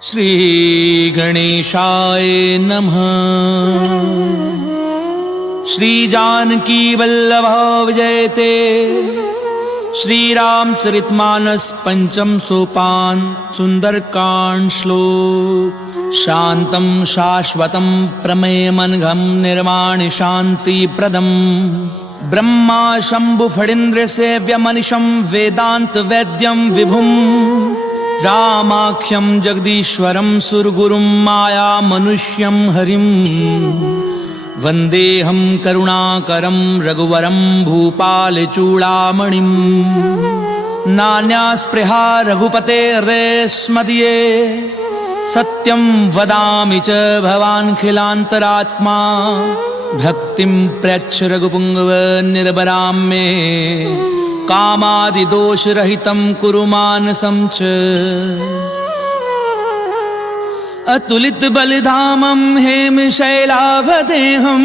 श्री गणेशाय नमः। श्री जानकी वल्लभ जयते। श्री रामचरितमानस पंचम सोपान सुंदरकांड श्लोक। शांतं शाश्वतं प्रमेयमनघं निर्वाण शांति प्रदम ब्रह्मा शंभु फणीन्द्र सेव्यमनिशं वेदांत वैद्यं विभुं रामाख्यं जगदीश्वरं सुरगुरुं माया मनुष्यं हरिं वन्देऽहं करुणाकरं रघुवरं भूपालचूडामणिं। नान्यास्पृहा रघुपतेर्देस्मदीये सत्यं वदामि च भवान्खिलान्तरात्मा। भक्तिं प्रयच्छ रघुपुङ्गव निर्भरां मे कामादिदोषरहितं कुरु मानसं च। अतुलित बलिधामं हेमशैलाभदेहं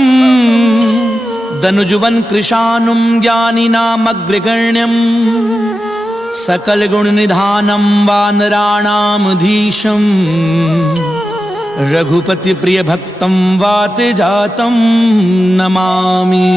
दनुजुवन कृशानुं ज्ञानिनामग्रगण्यं सकलगुणनिधानं वानराणामधीशं रघुपति प्रिय भक्तं वातजातं नमामि।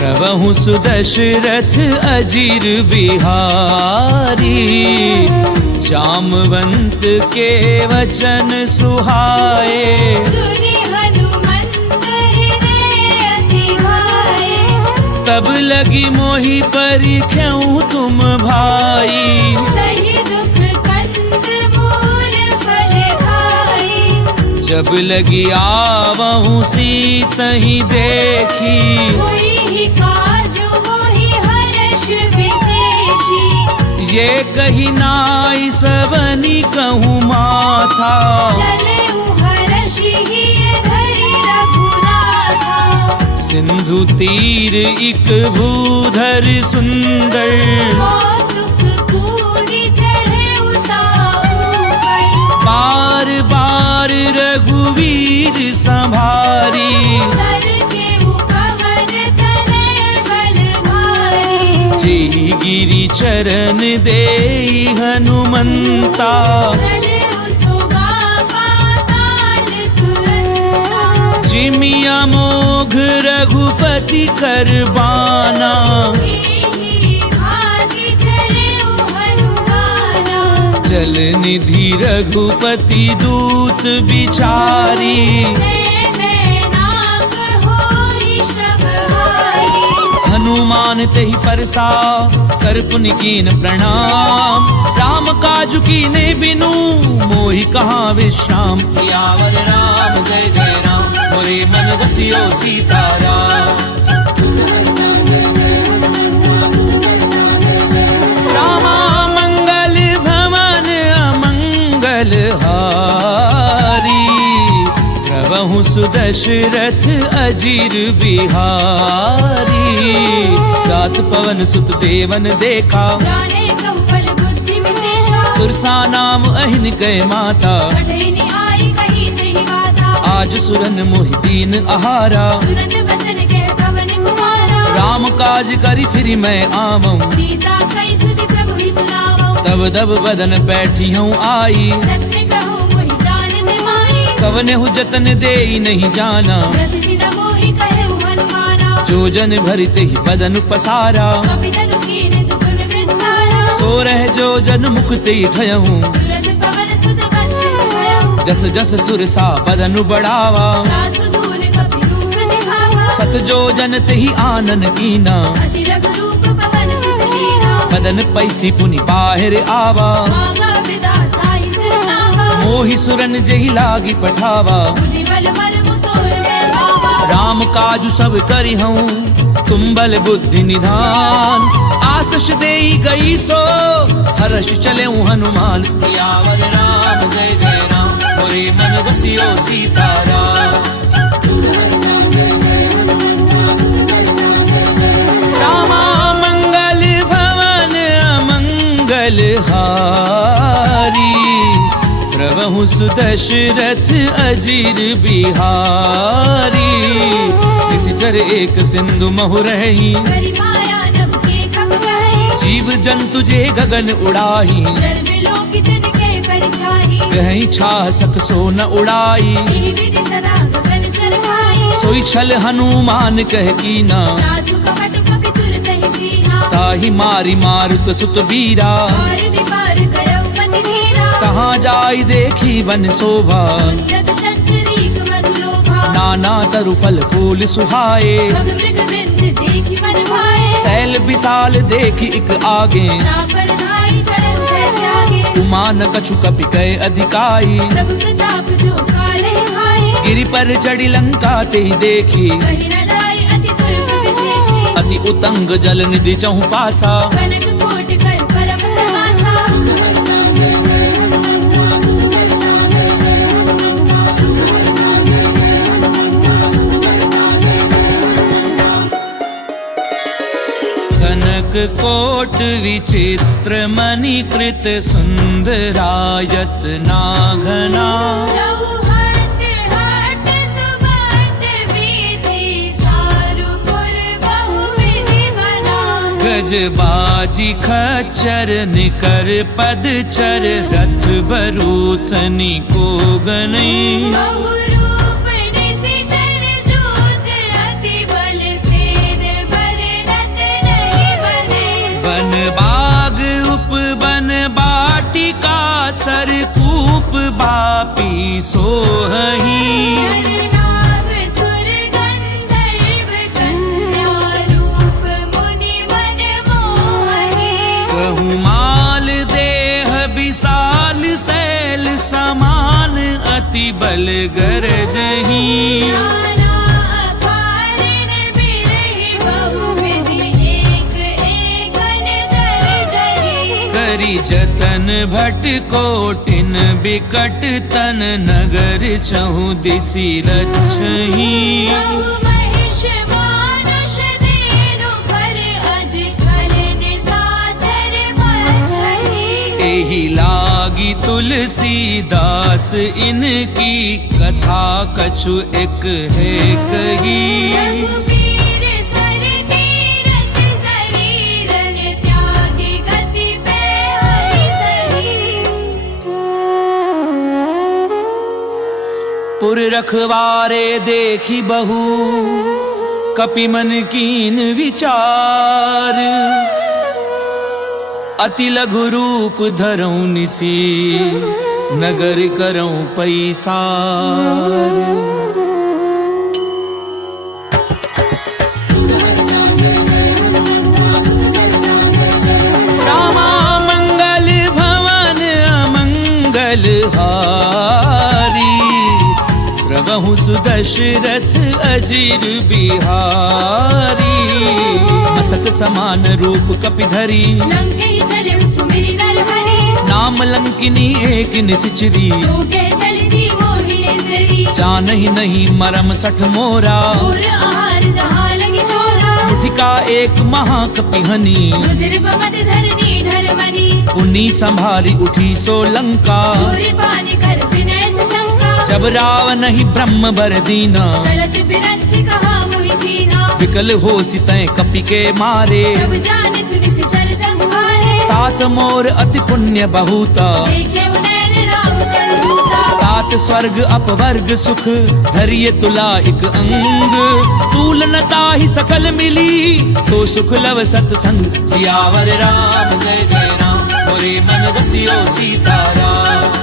प्रभु सुदशरथ अजीर बिहारी। जामवंत के वचन सुहाए सुनि हनुमंत हृदय अति भाए। तब लगी मोहि परिख्याऊं तुम भाई। सही दुख कंद मूल फल खाई। जब लगी आवहूं सीतहि देखी। कोई काजु मोहि हर्ष विशेषी। ये कही नाई सबनी कहूँ माथा। चलेउ हर्षि हिय धरि रघुनाथा। सिंधु तीर इक भूधर सुंदर। कौतुक कूरि चढ़ेउ ताऊ पर। बार बार रघुवीर संभारी। गिरि चरण देई हनुमंता। जिमिया मोघ रघुपति करबाना। चल निधि रघुपति दूत बिचारी। हनुमान तेहि परसा कर पुनि कीन प्रणाम। राम काजु कीने बिनु मोहि कहाँ विश्राम। सियावर राम जय जय राम मोरे मन बसियो सीताराम। रामा मंगल भवन अमंगल हारी। प्रभु सुदशरथ अजीर बिहारी। जात पवन सुत देवन देखा। जाने कहु बल बुद्धि विशेषा। सुरसा नाम अहिन कै माता। कठिन आई कही तेहि बाता। आज सुरन मोहि दीन आहारा। सुनत बचन कह पवन कुमारा। राम काज करि फिरि मैं आवऊं। सीता कई सुधि प्रभु ही सुनावऊं। तब दब बदन बैठी हूँ आई। सत्य कहूँ मोहि जान ते माही। कवने हु जतन देई नहीं जाना। रस सिन मोहि कहेउ हनुमाना। जो जन भरते ही बदन पसारा। कपितनु कीन दुगुन विस्तारा। सो रह जो जन मुख ते ठयहूँ। तुरत पवन सुत बत्तीस भयउ। जस जस सुरसा बदनु बढ़ावा। दासु दून कपि रूप दिखावा। सत जो जन तेहि आनन कीना। अति लघु रूप पवन सुत लीना। बदन पैठी पुनि बाहिर आवा। मांगा विधाता ही सिरनावा। मोहि सुरन जहि लागी पठावा। बुद्धि बल मर्मु तोर में भावा। राम काजु सब करी हूँ तुम बल बुद्धि निधान। आशीष देई गई सो हर्ष चले हनुमान। सियावर राम जय जय राम मोरे मन बसियो सीताराम। रामा मंगल भवन अमंगल हारी। प्रभु सुदशरथ अजीर बिहारी। निश्चर एक सिंधु महु रही। करी माया नभ के कब गए। जीव जंतु जे गगन उड़ाही। जल बिलो कितन के परिछाई। कहीं छाह सक सो न उड़ाई। तिहि विधि सदा गगन जल खाई। सोई छल हनुमान कह की ना। तासु कपट कपि तुरत ही जीना। ताहि मारी मारुत सुत बीरा। और दीपार गयो मति धीरा। कहाँ जाई देखी वन शोभा। उन्नत चंचरीक मधुलोभा। नाना तरु फल फूल सुहाए। भग मृग वृंद देखि मन भाए। सैल विशाल देखी इक आगे। ना पर धाई चढ़े उठे त्यागे। उमा न कछु कपि कय अधिकाई। प्रभु प्रताप जो काले भाई। गिरि पर चढ़ी लंका ते देखी। कहीं न जाए अति दुर्ग विशेषी। अति उतंग जल निधि चहु पासा। कनक कोटि कर परम प्रवासा। कनक कोट विचित्र मणिकृत सुंदरायत नाघना। चौहट हट सुबट विधि चारुपुर बहुविधि बना। गजबाजी खच्चर निकर पदचर। रथ बरूथनी को गनई। बहुरूप निशिचर जूथ अति बल सेन बरनत नहीं बने। वन बाग उपवन बाटिका सरकूप बापी सोहही। नरनाग सुर गंधर्व कन्या रूप मुनि मन मोहि। बहुमाल देह विशाल शैल समान। अति बल गरजही। नाना अकारण बिरहि बहुविधि एक एकन गरजहि। करी जतन भट कोटिन बिकट तन। नगर चहु दिसि रक्षही। बहु महिष मानुष देनु खर अज कल निशाचर बचहि। एहि लागी तुलसीदास इनकी कथा कछु एक है कही। रघुबीर सर तीरथ शरीरन त्यागी गति पे हरि सही। पुर रखवारे देखी बहु कपि मन कीन विचार। अति लघु रूप धरऊं निसी नगर करऊं पैसार। रामा मंगल भवन अमंगल हारी। प्रभु सुदशरथ अजीर बिहारी। मसक समान रूप कपि धरी। लंके चले सुमिरि नरहरि। नाम लंकिनी एक निश्चरी। सूखे चलसी मोहिनेन्द्री। जानहि नहीं मरम सठ मोरा। और आहार जहाँ लगी चोरा। मुठिका एक महाकपिहनी। रुधिर बमद धरनी ढरमनी। पुनी संभारी उठी सो लंका। सूर्य पानी कर विनय से शंका। जब रावण ही ब्रह्म बर दीना। चलत बिरंच कहा मोहि जीना। विकल हो सितय कपि के मारे। जब जाने सुनि सिचर संहारे। तात मोर अति पुण्य बहुता। देखे उनैन राम कलदूता। तात स्वर्ग अपवर्ग सुख धरिय तुला एक अंग। तूलनता ही सकल मिली तो सुख लव सत्संग। सियावर राम जय जय राम मोरे मन बसियो सीताराम।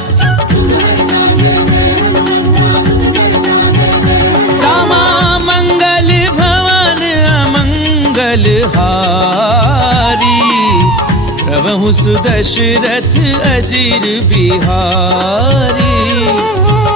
रामा मंगल भवन अमंगल हारी। प्रभु सुदशरथ अजीर बिहारी।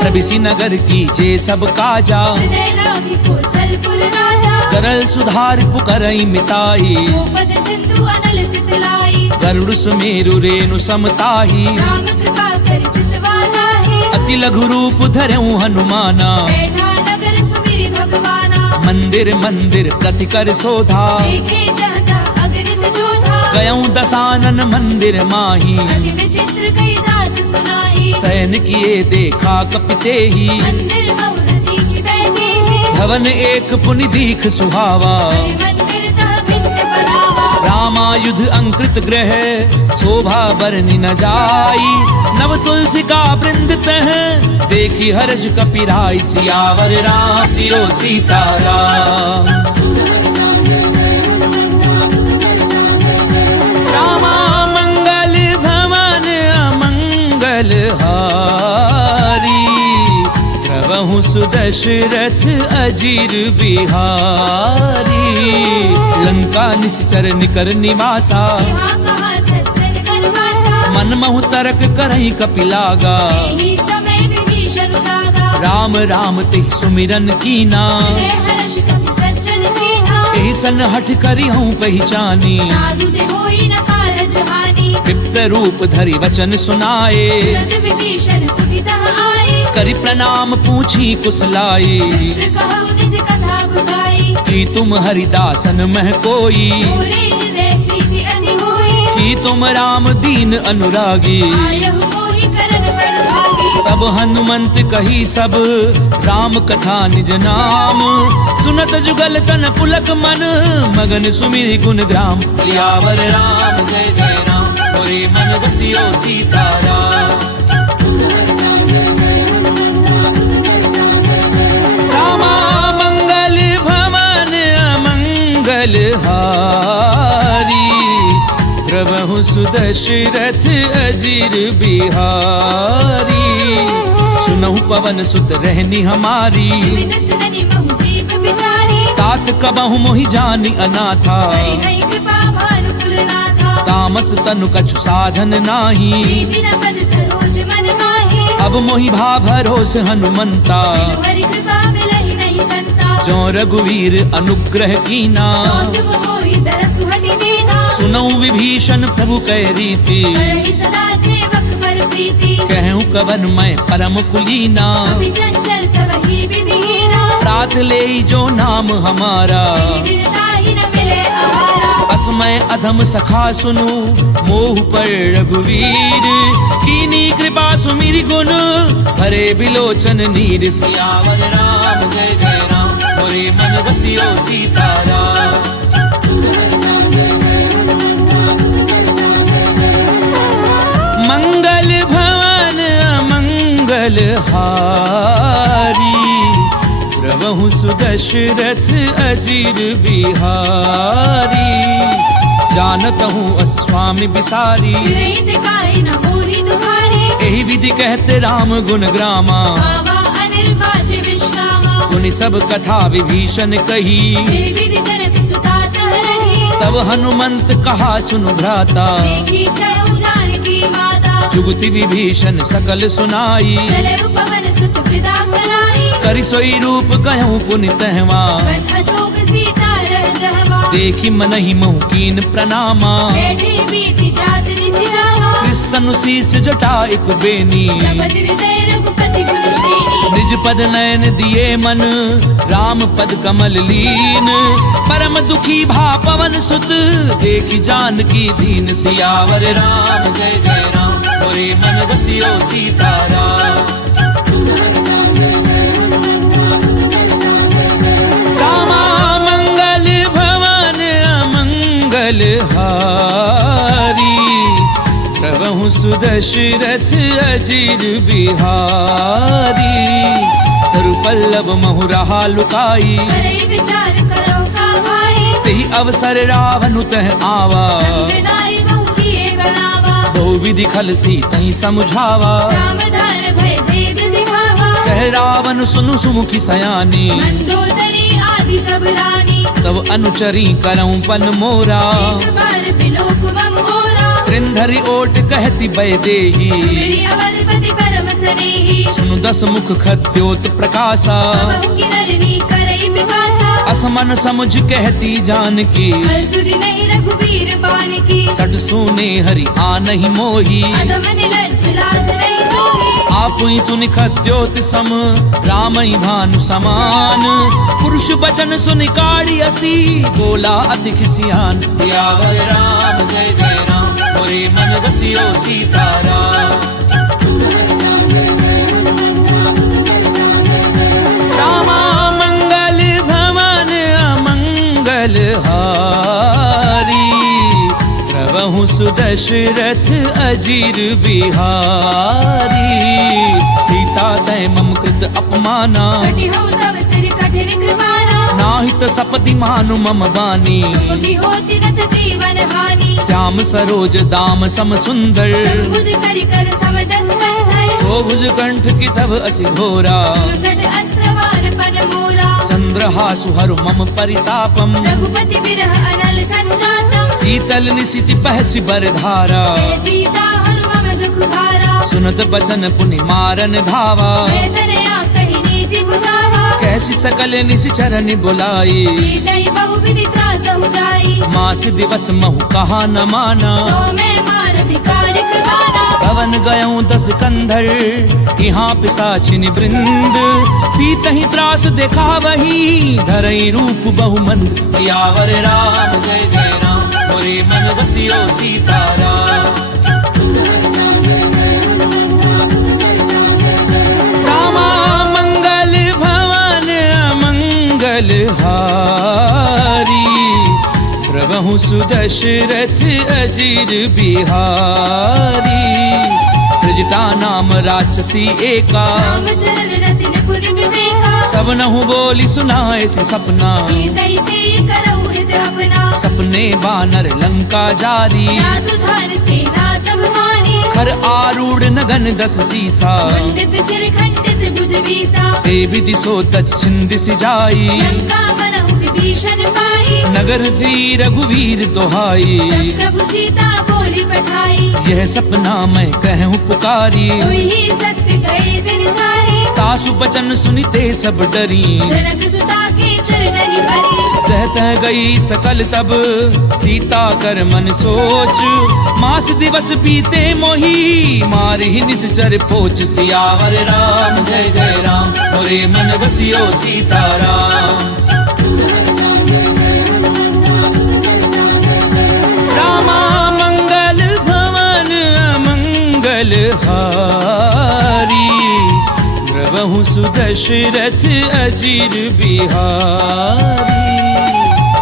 प्रबिसी नगर की जे सब काजा, हृदय राखी कौशलपुर राजा। करल सुधार पुकरई मिताई, गोपद सिंधु अनल सितलाई। गरुड़ सुमेरु रेणु समताही, राम कृपा कर चितवा जाहि। अति लघु रूप धरऊं हनुमाना, बैठा नगर सुमिरि भगवाना। मंदिर मंदिर प्रति कर शोधा, देखे जहता अगणित जोधा। गयऊं दसानन मंदिर माही, अति विचित्र कई जात सुनाई। सैन किए देखा कपिते ही, मंदिर बहुरति की बैठी है। भवन एक पुनि दीख सुहावा, हरि मंदिर तह भिन्न बनावा। रामायुध अंकृत ग्रह शोभा बरनि न जाई, नव तुलसी का वृंद तह देखी हर्ष कपिराई। सियावर राम सियो सीताराम, रामा मंगल भवन अमंगल हारी, प्रभु सुदशरथ अजीर बिहारी। लंका निश्चर निकर निवासा, यहाँ कहाँ सज्जन कर वासा। मन महु तरक करहि कपिलागा, यही समय विभीषण जागा। राम राम तिह सुमिरन कीना, हृदय हर्ष कपि सज्जन चीन्हा। एहि सन हठ करी हूँ पहचानी, साधु ते होई न कारज हानि। विप्त रूप धरि वचन सुनाए, तुरत विभीषण उठि तह आए। करि प्रणाम पूछी कुशलाई, मित्र कहु निज कथा बुझाई। कि तुम हरिदासन मह कोई, मोरे हृदय प्रीति अति होई। कि तुम राम दीन अनुरागी। आयहु मोहि करन बड़ भागी। तब हनुमंत कही सब राम कथा निज नाम, सुनत जुगल तन पुलक मन मगन सुमिरि गुण ग्राम। सियावर राम जय जय राम, मोरे मन बसियो सीताराम। रामा मंगल भवन अमंगल हारी, प्रभु सुदशरथ अजीर बिहारी। सुनहु पवन सुत रहनी हमारी, जिमित सदनि महु जीव बिचारी। तात कबहु मोहि जानि अनाथा, हरि कृपा भानुकुल नाथा। तामस तनु कछु साधन नाही, प्रीति न पद सरोज मन माहि। अब मोहि भा भरोस हनुमंता, बिनु हरि कृपा मिलहि नहीं संता। जो रघुवीर अनुग्रह कीना, तो तुम मोहि दरसु हटि दीना। सुनऊ विभीषण प्रभु कै रीति, करहि सदा सेवक पर प्रीति। कहूँ कवन मैं परम कुलीना, कपि चंचल सबहि विधिहीना। प्रात ले जो नाम हमारा, दिन ताहि न मिले आहारा। असमय अधम सखा सुनु मोह पर रघुवीर, कीनी कृपा सुमिरि गुण भरे बिलोचन नीर। सियावर राम जय जय राम, मोरे मन बसियो सीताराम। मंगल भवन अमंगल हारी, प्रभु सुदशरथ अजीर बिहारी। जानत हूँ अस स्वामी बिसारी, विरहित काहि न होहि दुखारी। एहि विधि कहते राम गुण ग्रामा, बाबा अनिर्वाच विश्रामा। पुनि सब कथा विभीषण कही, जे विधि जनक सुता तह रही। तब हनुमंत कहा सुनु भ्राता, देखी चहु जानकी माता। जुगति विभीषण सकल सुनाई, चले उपवन सुत विदा कराई। करि सोई रूप गयऊं पुनि तहवा, बन अशोक सीता रह जहवा। देखी मनहि महु कीन प्रणामा, बैठी बीती जात निसि जावा। कृष्ण शीस जटा एक बेनी, जपत हृदय रघुपति गुण श्रेणी। निज पद नयन दिए मन राम पद कमल लीन, परम दुखी भा पवन सुत देखी जानकी दीन। सियावर राम जय जय राम, मोरे मन बसियो सीताराम। रामा मंगल भवन अमंगल हारी, प्रभु सुदशरथ अजीर बिहारी। तरु पल्लव महु रहा लुकाई, करे विचार करो का भाई। तेहि अवसर रावण तह आवा, संग नारी बहु किए बनावा। बहु विधि खल सी तहि समझावा, सावधान भय भेद दिखावा। कह रावण सुनु सुमुखी सयानी, मंदोदरी आदि सब रानी। तब अनुचरी करऊं पन मोरा, एक बार बिलोक मम होरा। त्रिंधरि ओट कहती बैदेही, सुमिरि अवधपति परम स्नेही सुनु 10 मुख खद्योत प्रकाशा बहु की नलिनी करई विकासा असमन समुझ कहती जानकी हर सुधि नहीं रघुबीर बान की सट सुने हरि आ नहीं मोही अधम निर्लज्ज लाज नहीं तोही आप ही सुनि खद्योत सम राम ही भानु समान पुरुष बचन सुनि काढ़ी असी बोला अति खिसियान सियावर राम जय जय राम मोरे मन बसियो सीताराम रामा मंगल भवन अमंगल हारी प्रभु सुदशरथ अजीर बिहारी सीता तय मम कृत अपमाना कटि हो तव सिर कठिन कृपाना नाहित सपति मानु मम बानी सुमुखी होती रत जीवन हानि श्याम सरोज दाम सम सुंदर भुज करि कर समदस कंधर तो भुज कंठ की तब असि घोरा 67 अस्त्रवान पन मोरा चंद्रहासु हरु मम परितापम रघुपति विरह अनल संजातम शीतल निशिति पहसि बरधारा जय सीता हरु मम दुख भारा सुनत बचन पुनि मारन धावा वेदनया कहि नीति बुझावा कैसी सकल निशिचरनि बुलाई सीतई बहु विधि त्रास हो जाई मास दिवस महु कहा न माना तो मैं मार बिगाड़ कृपाना पवन गयऊं 10 कंधर यहाँ पिशाचिनि वृंद सीत ही त्रास देखा वही धरई रूप बहुमंद सियावर राम जय जय राम मोरे मन बसियो सीताराम रामा मंगल भवन अमंगल हारी प्रभु सुदशरथ अजीर बिहारी त्रिजटा नाम राक्षसी एका राम चरण रतिन पुनि विवेका सब नहु बोली सुनाए से सपना सीतई से करऊ हित अपना सपने बानर लंका जारी जादू धार सेना सब मारी खर आरूढ़ नगन 10 सीसा खंडित सिर खंडित भुज बीसा ते विधि सो दक्षिण दिश जाई लंका मनहु विभीषण पाई नगर श्री रघुवीर दोहाई तब प्रभु सीता बोली पठाई यह सपना मैं कहूँ पुकारी हुई ही सत्य गए दिन चारे सासु बचन सुनिते सब डरी जनक सुता के चरणनि भरी सहत गई सकल तब सीता कर मन सोच मास दिवस बीते मोही मार ही निश्चर पोच सियावर राम जय जय राम मोरे मन बसियो सीताराम रामा मंगल भवन अमंगल हारी प्रभु सुदशरथ अजीर बिहारी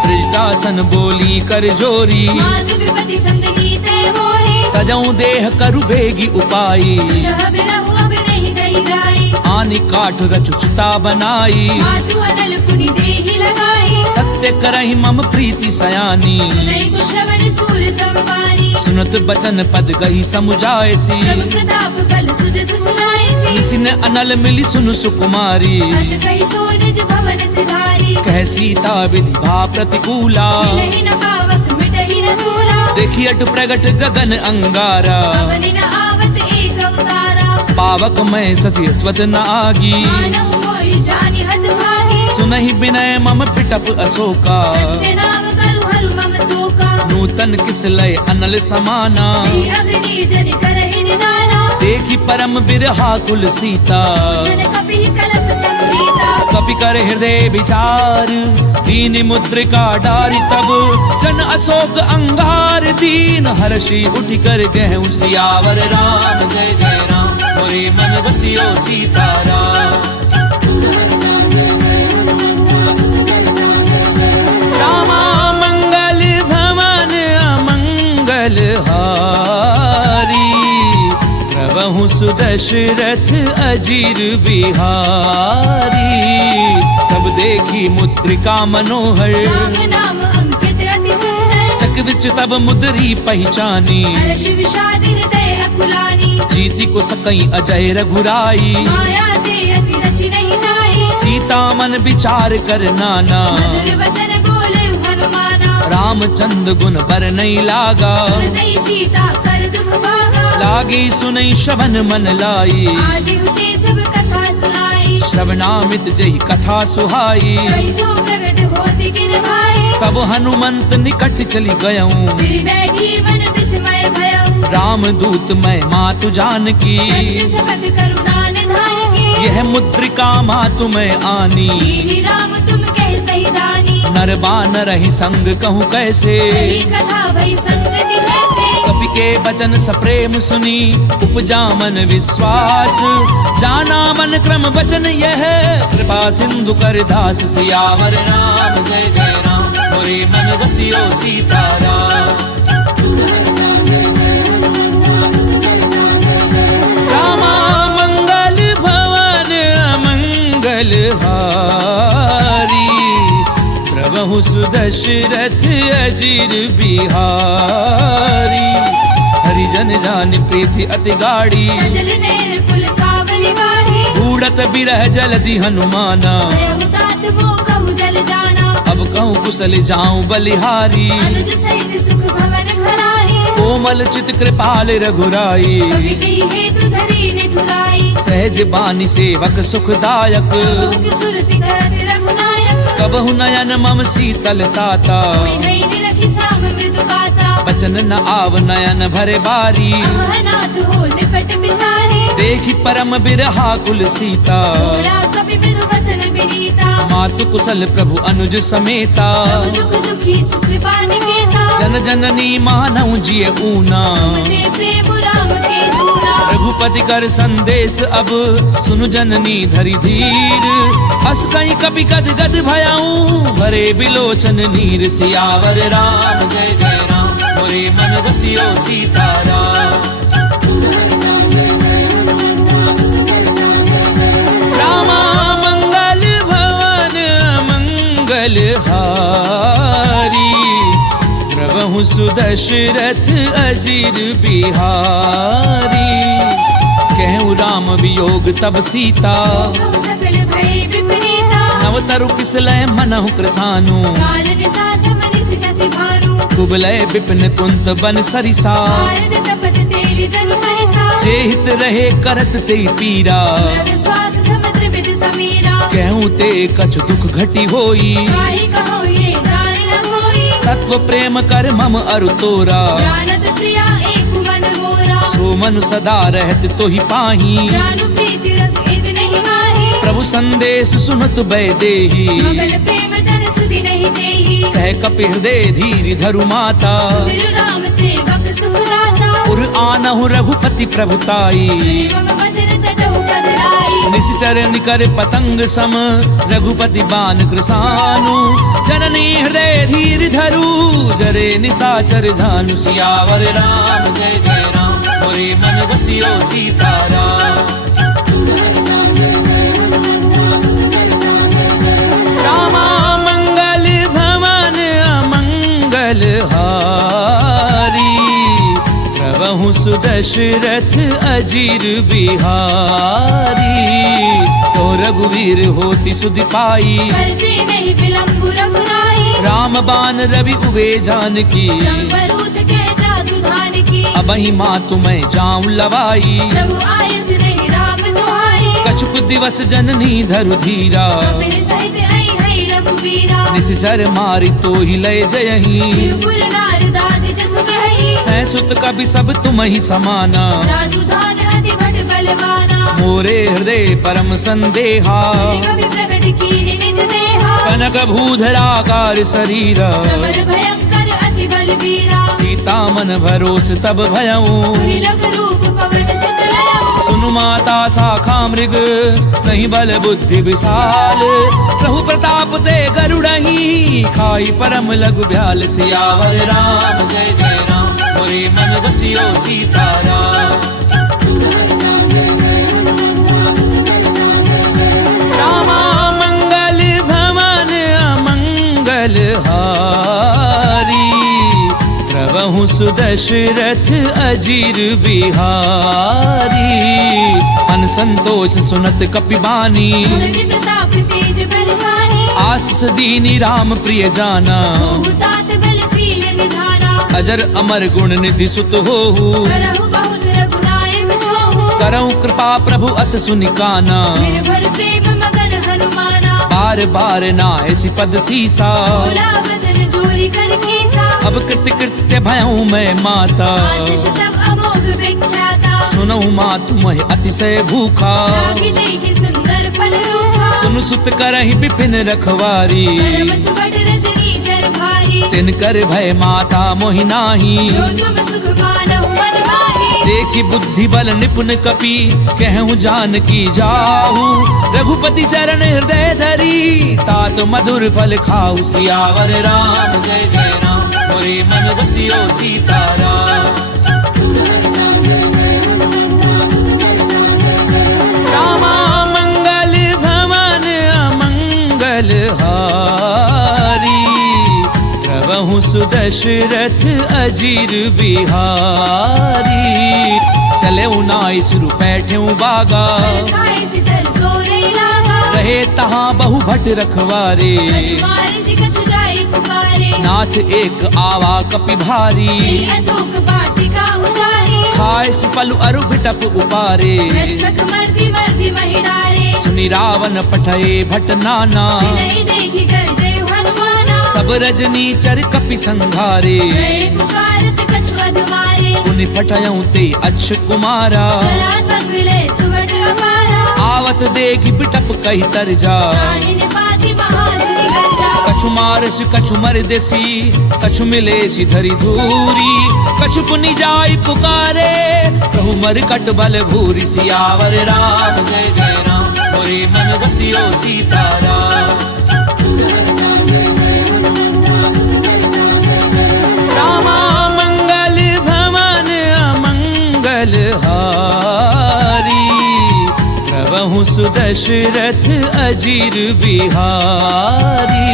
त्रिजटासन बोली कर जोरी माधु विपति संग नीते मोरी तजऊ देह करु बेगी उपाई सह बिरहु अब नहीं सही जाई आनि काठ रचुचता बनाई माधु अनल पुनि देहि लगाई सत्य करहि मम प्रीति सयानी सुनई को श्रवण सूर समवानी सुनत बचन पद गही समुझायसी प्रभु प्रताप बल सुजस सुनाई सी निसिन अनल मिली सुनु सुकुमारी हस कहि सो निज भवन सिधारी कह सीता विधि भा प्रतिकूला मिलहि न पावक मिटहि न सूला देखी अट प्रगट गगन अंगारा पवनि न आवत एक अवतारा पावक मैं ससी स्वत न आगी मानव मोहि जानि हत भागी सुनहि विनय मम पिटप अशोका सत्य नाम करु हरु मम शोका नूतन किस लय अनल समाना ही अग्नि जन करहि निदाना देखी परम बिरहा कुल सीता जन कपि कलप संगीता कपि कर हृदय विचार दीन मुद्रिका डारी तब जन अशोक अंगार दीन हर्षि उठ कर गहु सियावर राम जय जय राम मोरे मन बसियो सीताराम रामा मंगल भवन अमंगल हारी प्रभु सुदशरथ अजीर बिहारी तब देखी मुद्रिका मनोहर राम नाम अंकित अति सुंदर चक विच तब मुद्री पहचानी हर्ष विषाद हृदय अकुलानी जीति को सकई अजय रघुराई माया ते असि रचि नहीं जाई सीता मन विचार कर नाना मधुर वचन बोले हनुमाना रामचंद्र गुण बर नहीं लागा सुरतई सीता कर दुख भागा लागी सुनई श्रवण मन लाई। आदि हुते सब कथा सुनाई। श्रवणामित जही कथा सुहाई। कहि सो प्रगट होति किन भाई। तब हनुमंत निकट चली गयऊं। फिर बैठी मन विस्मय भयऊ। राम दूत मैं मातु जानकी। सत्य शपथ करुणा निधान की। यह मुद्रिका मातु मैं आनी। दीनी राम तुम कह सही दानी। नर बानर ही संग कहूँ कैसे। कही कथा भई संगति जैसे। कपि के वचन सप्रेम सुनी उपजा मन विश्वास। जाना मन क्रम वचन यह कृपा सिंधु कर दास। सियावर राम जय जय राम मोरे मन रसियो सीताराम। रामा मंगल भवन अमंगल हारी। प्रभु सुदशरथ अजिर बिहारी। हरिजन जान प्रीति अति गाढ़ी। सजल नैन पुल कावली बाढ़ी। बूढ़त बिरह जलधि हनुमाना। भयउ तात मोह कहु जल जाना। अब कहूँ कुशल जाऊं बलिहारी। अनुज सहित सुख भवन घरारी। कोमल चित कृपाल रघुराई। कवि कही हेतु धरी निठुराई। सहज बानी सेवक सुखदायक। कबहु की सुरति करत रघुनायक। कबहु नयन मम शीतल ताता। कोई नहीं निरखी साम मृदु गाता। बचन न आव नयन भरे बारी। अहनाथ हो निपट बिसारी। देखी परम बिरहा कुल सीता। बोला कवि मृदु वचन विनीता। मातु कुशल प्रभु अनुज समेता। सब दुख दुखी सुख पानिकेता। जन जननी मानव जिय ऊना। तुमते प्रेम राम के दूरा। रघुपति कर संदेश अब सुनु जननी धरि धीर। अस कहीं कपि गद गद भयाऊं भरे बिलोचन नीर। सियावर राम जय जय राम मोरे मन रसियो सीताराम। रामा मंगल भवन मंगल हारी। प्रभु सुदशरथ अजिर बिहारी। कहूँ राम वियोग तब सीता। कहु सकल भय विपरीता। नवतरु किसलय मनहु कृसानु। काल निसा समनिस शशि भानु। कुबलय विपिन कुंत बन सरिसा। भारत तपत तेलि जनु परिसा। जेहित रहे करत ते पीरा। रग श्वास समुद्र विद समीरा। कहूँ ते कछु दुख घटी होई। काहि कहो ये जान न कोई। तत्व प्रेम कर मम अरु तोरा। जानत प्रिया एक मन मोरा। सो मनु सदा रहत तोहि पाही। जानु प्रीति रस इद नहीं माही। प्रभु संदेश सुनत बै देही। मगन प्रेम धन सुधि नहीं देही। कह कपि हृदय धीर धरु माता। सुमिर राम सेवक सुखदाता। उर आनहु रघुपति प्रभुताई। सुनि मम वचन तजहु पद लाई। निश्चर निकर पतंग सम रघुपति बान कृसानु। जननी हृदय धीर धरु जरे निशाचर झानु। सियावर राम जय जय राम मोरे मन रसियो सीताराम। रामा मंगल भवन अमंगल हारी। प्रभु सुदशरथ अजिर बिहारी। तो रघुवीर होति सुधि पाई। करते नहीं विलंब रघुराई। राम बान रवि उबे जानकी। संबरूत कह जातु धान की। अबहि मातु मैं जाऊं लवाई। प्रभु आयुष नहीं राम दुहाई। कछुक दिवस जननी धरु धीरा। कपिल सहित आई हई रघुवीरा। निश्चर मारि तो ही लय जयही। शिवपुर नारदाद जस कही। है सुत कभी सब तुम ही समाना। जातु धान अति भट बलवाना। मोरे हृदय परम संदेहा। सुनि कवि प्रगट कीनि निज देहा। कनक भूधराकार शरीरा। समर भयंकर अति बलवीरा। सीता मन भरोस तब भयऊं। पुरि लग रूप पवन सुत लयऊ। सुनु माता शाखा मृग नहीं बल बुद्धि विशाल। प्रभु प्रताप ते गरुड़ही खाई परम लघु ब्याल। सियावर राम जय जय राम मोरे मन रसियो सीताराम। रामा मंगल भवन अमंगल हारी। प्रभु सुदशरथ अजिर बिहारी। मन संतोष सुनत कपिबानी। तुलसी प्रताप तेज बलसानी। आस दीनी राम प्रिय जाना। मोहु तात बलशील निधाना। अजर अमर गुण निधि सुत होहु। करहु बहुत रघु करऊं कृपा प्रभु अस सुनिकाना निर्भर प्रेम मगन हनुमाना बार बार ना ऐसी पद सीसा बोला वचन जोरी कर खीसा अब कृत्य कृत्य भयऊं मैं माता आशीष तब अमोघ विख्याता सुनऊं माँ तुम्हें अतिशय भूखा रागी देखी सुंदर फल रूपा सुन सुत करहि विपिन रखवारी परम सुबह रजनी चर भारी तिन कर भय माता मोहि नाही जो तुम सुख मानहु मन माही देखी बुद्धि बल निपुण कपि कहूँ जान की जाहू रघुपति चरण हृदय धरी तात मधुर फल खाऊ सियावर राम जय जय राम मोरे मन बसियो सीताराम रामा मंगल भवन अमंगल हारी प्रभु सुदशरथ अजीर बिहारी चले उनाई सुरु बैठे बागा खाए सितर तोरे लागा रहे तहाँ बहु भट रखवारे कछु मारे से कछु जाई पुकारे नाथ एक आवा कपि भारी तेरी अशोक वाटिका उजारी खाए पलु अरु बिटप उपारे रक्षक मर्दी मर्दी महिडारे सुनि रावण पठये भट नाना नहीं देखी कर जय हनुमाना सब रजनी चर कपि संघारे जय पुकारत कछु अधमारे पुनि पठयऊं ते अच्छ कुमारा चला संगले सुबट अपारा आवत देखी बिटप कही तर जा ताहिन पाति महाधुनि गर्जा कछु मारस कछु मर देसी कछु मिले सी धरी धूरी कछु पुनि जाई पुकारे कहु मर कट बल भूरी सियावर राम जय जय राम मोरे मन बसियो सीताराम रामा मंगल भवन अमंगल हारी प्रभु सुदशरथ अजीर बिहारी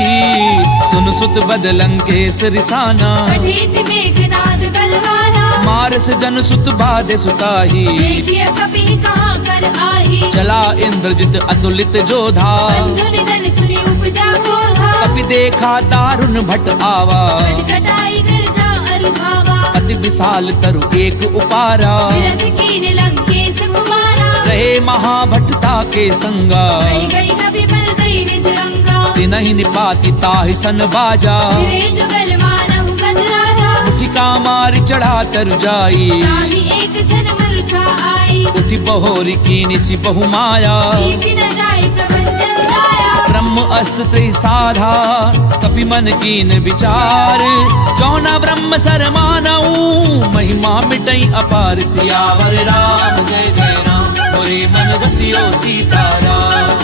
सुन सुत बदलंकेश रिसाना कठेसी मेघनाद बलहारा मारस जन सुत बाधे सुताही देखिए कभी कहाँ कर आही चला इंद्रजित अतुलित जोधा बंधु निधन सुनी उपजा क्रोधा कपि देखा दारुण भट आवा कटकटाई गर्जा अरुधावा अति विशाल तरु एक उपारा विरध कीन लंकेश कुमारा रहे महाभटता के संगा गई गई कभी पर गई निज अंगा तिनहि निपाति ताहि सन बाजा फिरे जुगल मानहु गद राजा मुठिका मार चढ़ा तर जाई ताहि एक क्षण मूर्छा आई उठि बहोरी कीनि सि बहु माया जीति न जाई प्रपंचन जाया ब्रह्म अस्त्र त्रिसाधा कपि मन कीन विचार जौना ब्रह्म सर मानऊ महिमा मिटई अपार सियावर राम जय जय राम मोरे मन बसियो सीताराम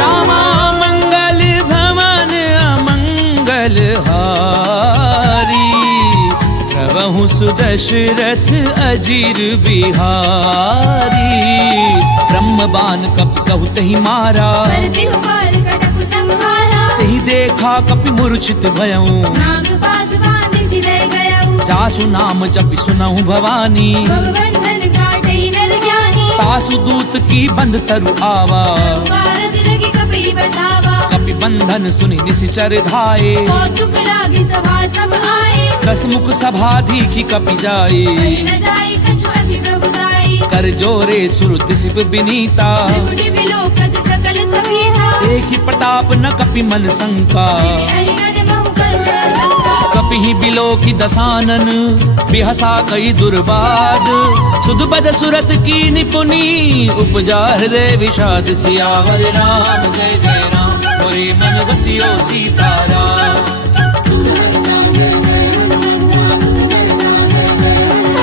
रामा मंगल भवन अमंगल हारी प्रभु सुदशरथ अजीर बिहारी ब्रह्मबान कपि कहु तहि मारा करते हुबार कटक संहारा तहि देखा कपि मूर्छित भयऊं नाग पास बांधि सिले गयऊ जासु नाम जपि सुनहु भवानी भगवंधन काटे नर ज्ञानी तासु दूत की बंध तरु आवा कारज लगी कपि बतावा कपि बंधन सुनि निशिचर धाये कौतुक लागी सभा सब आए कसमुख सभा दीखी कपि जाए कहीं न जाए कछु अति प्रभुदाई कर जोरे सुर दिसिप बिनीता त्रिकुटी बिलोकत सकल सभीता देखी प्रताप न कपि मन शंका जिमि अहिगन बहु करुणा शंका कपि ही बिलो की दसानन बिहसा कई दुर्बाद सुध बद सुरत की निपुनी उपजा हृदय विषाद सियावर राम जय जय राम मोरे मन बसियो सीताराम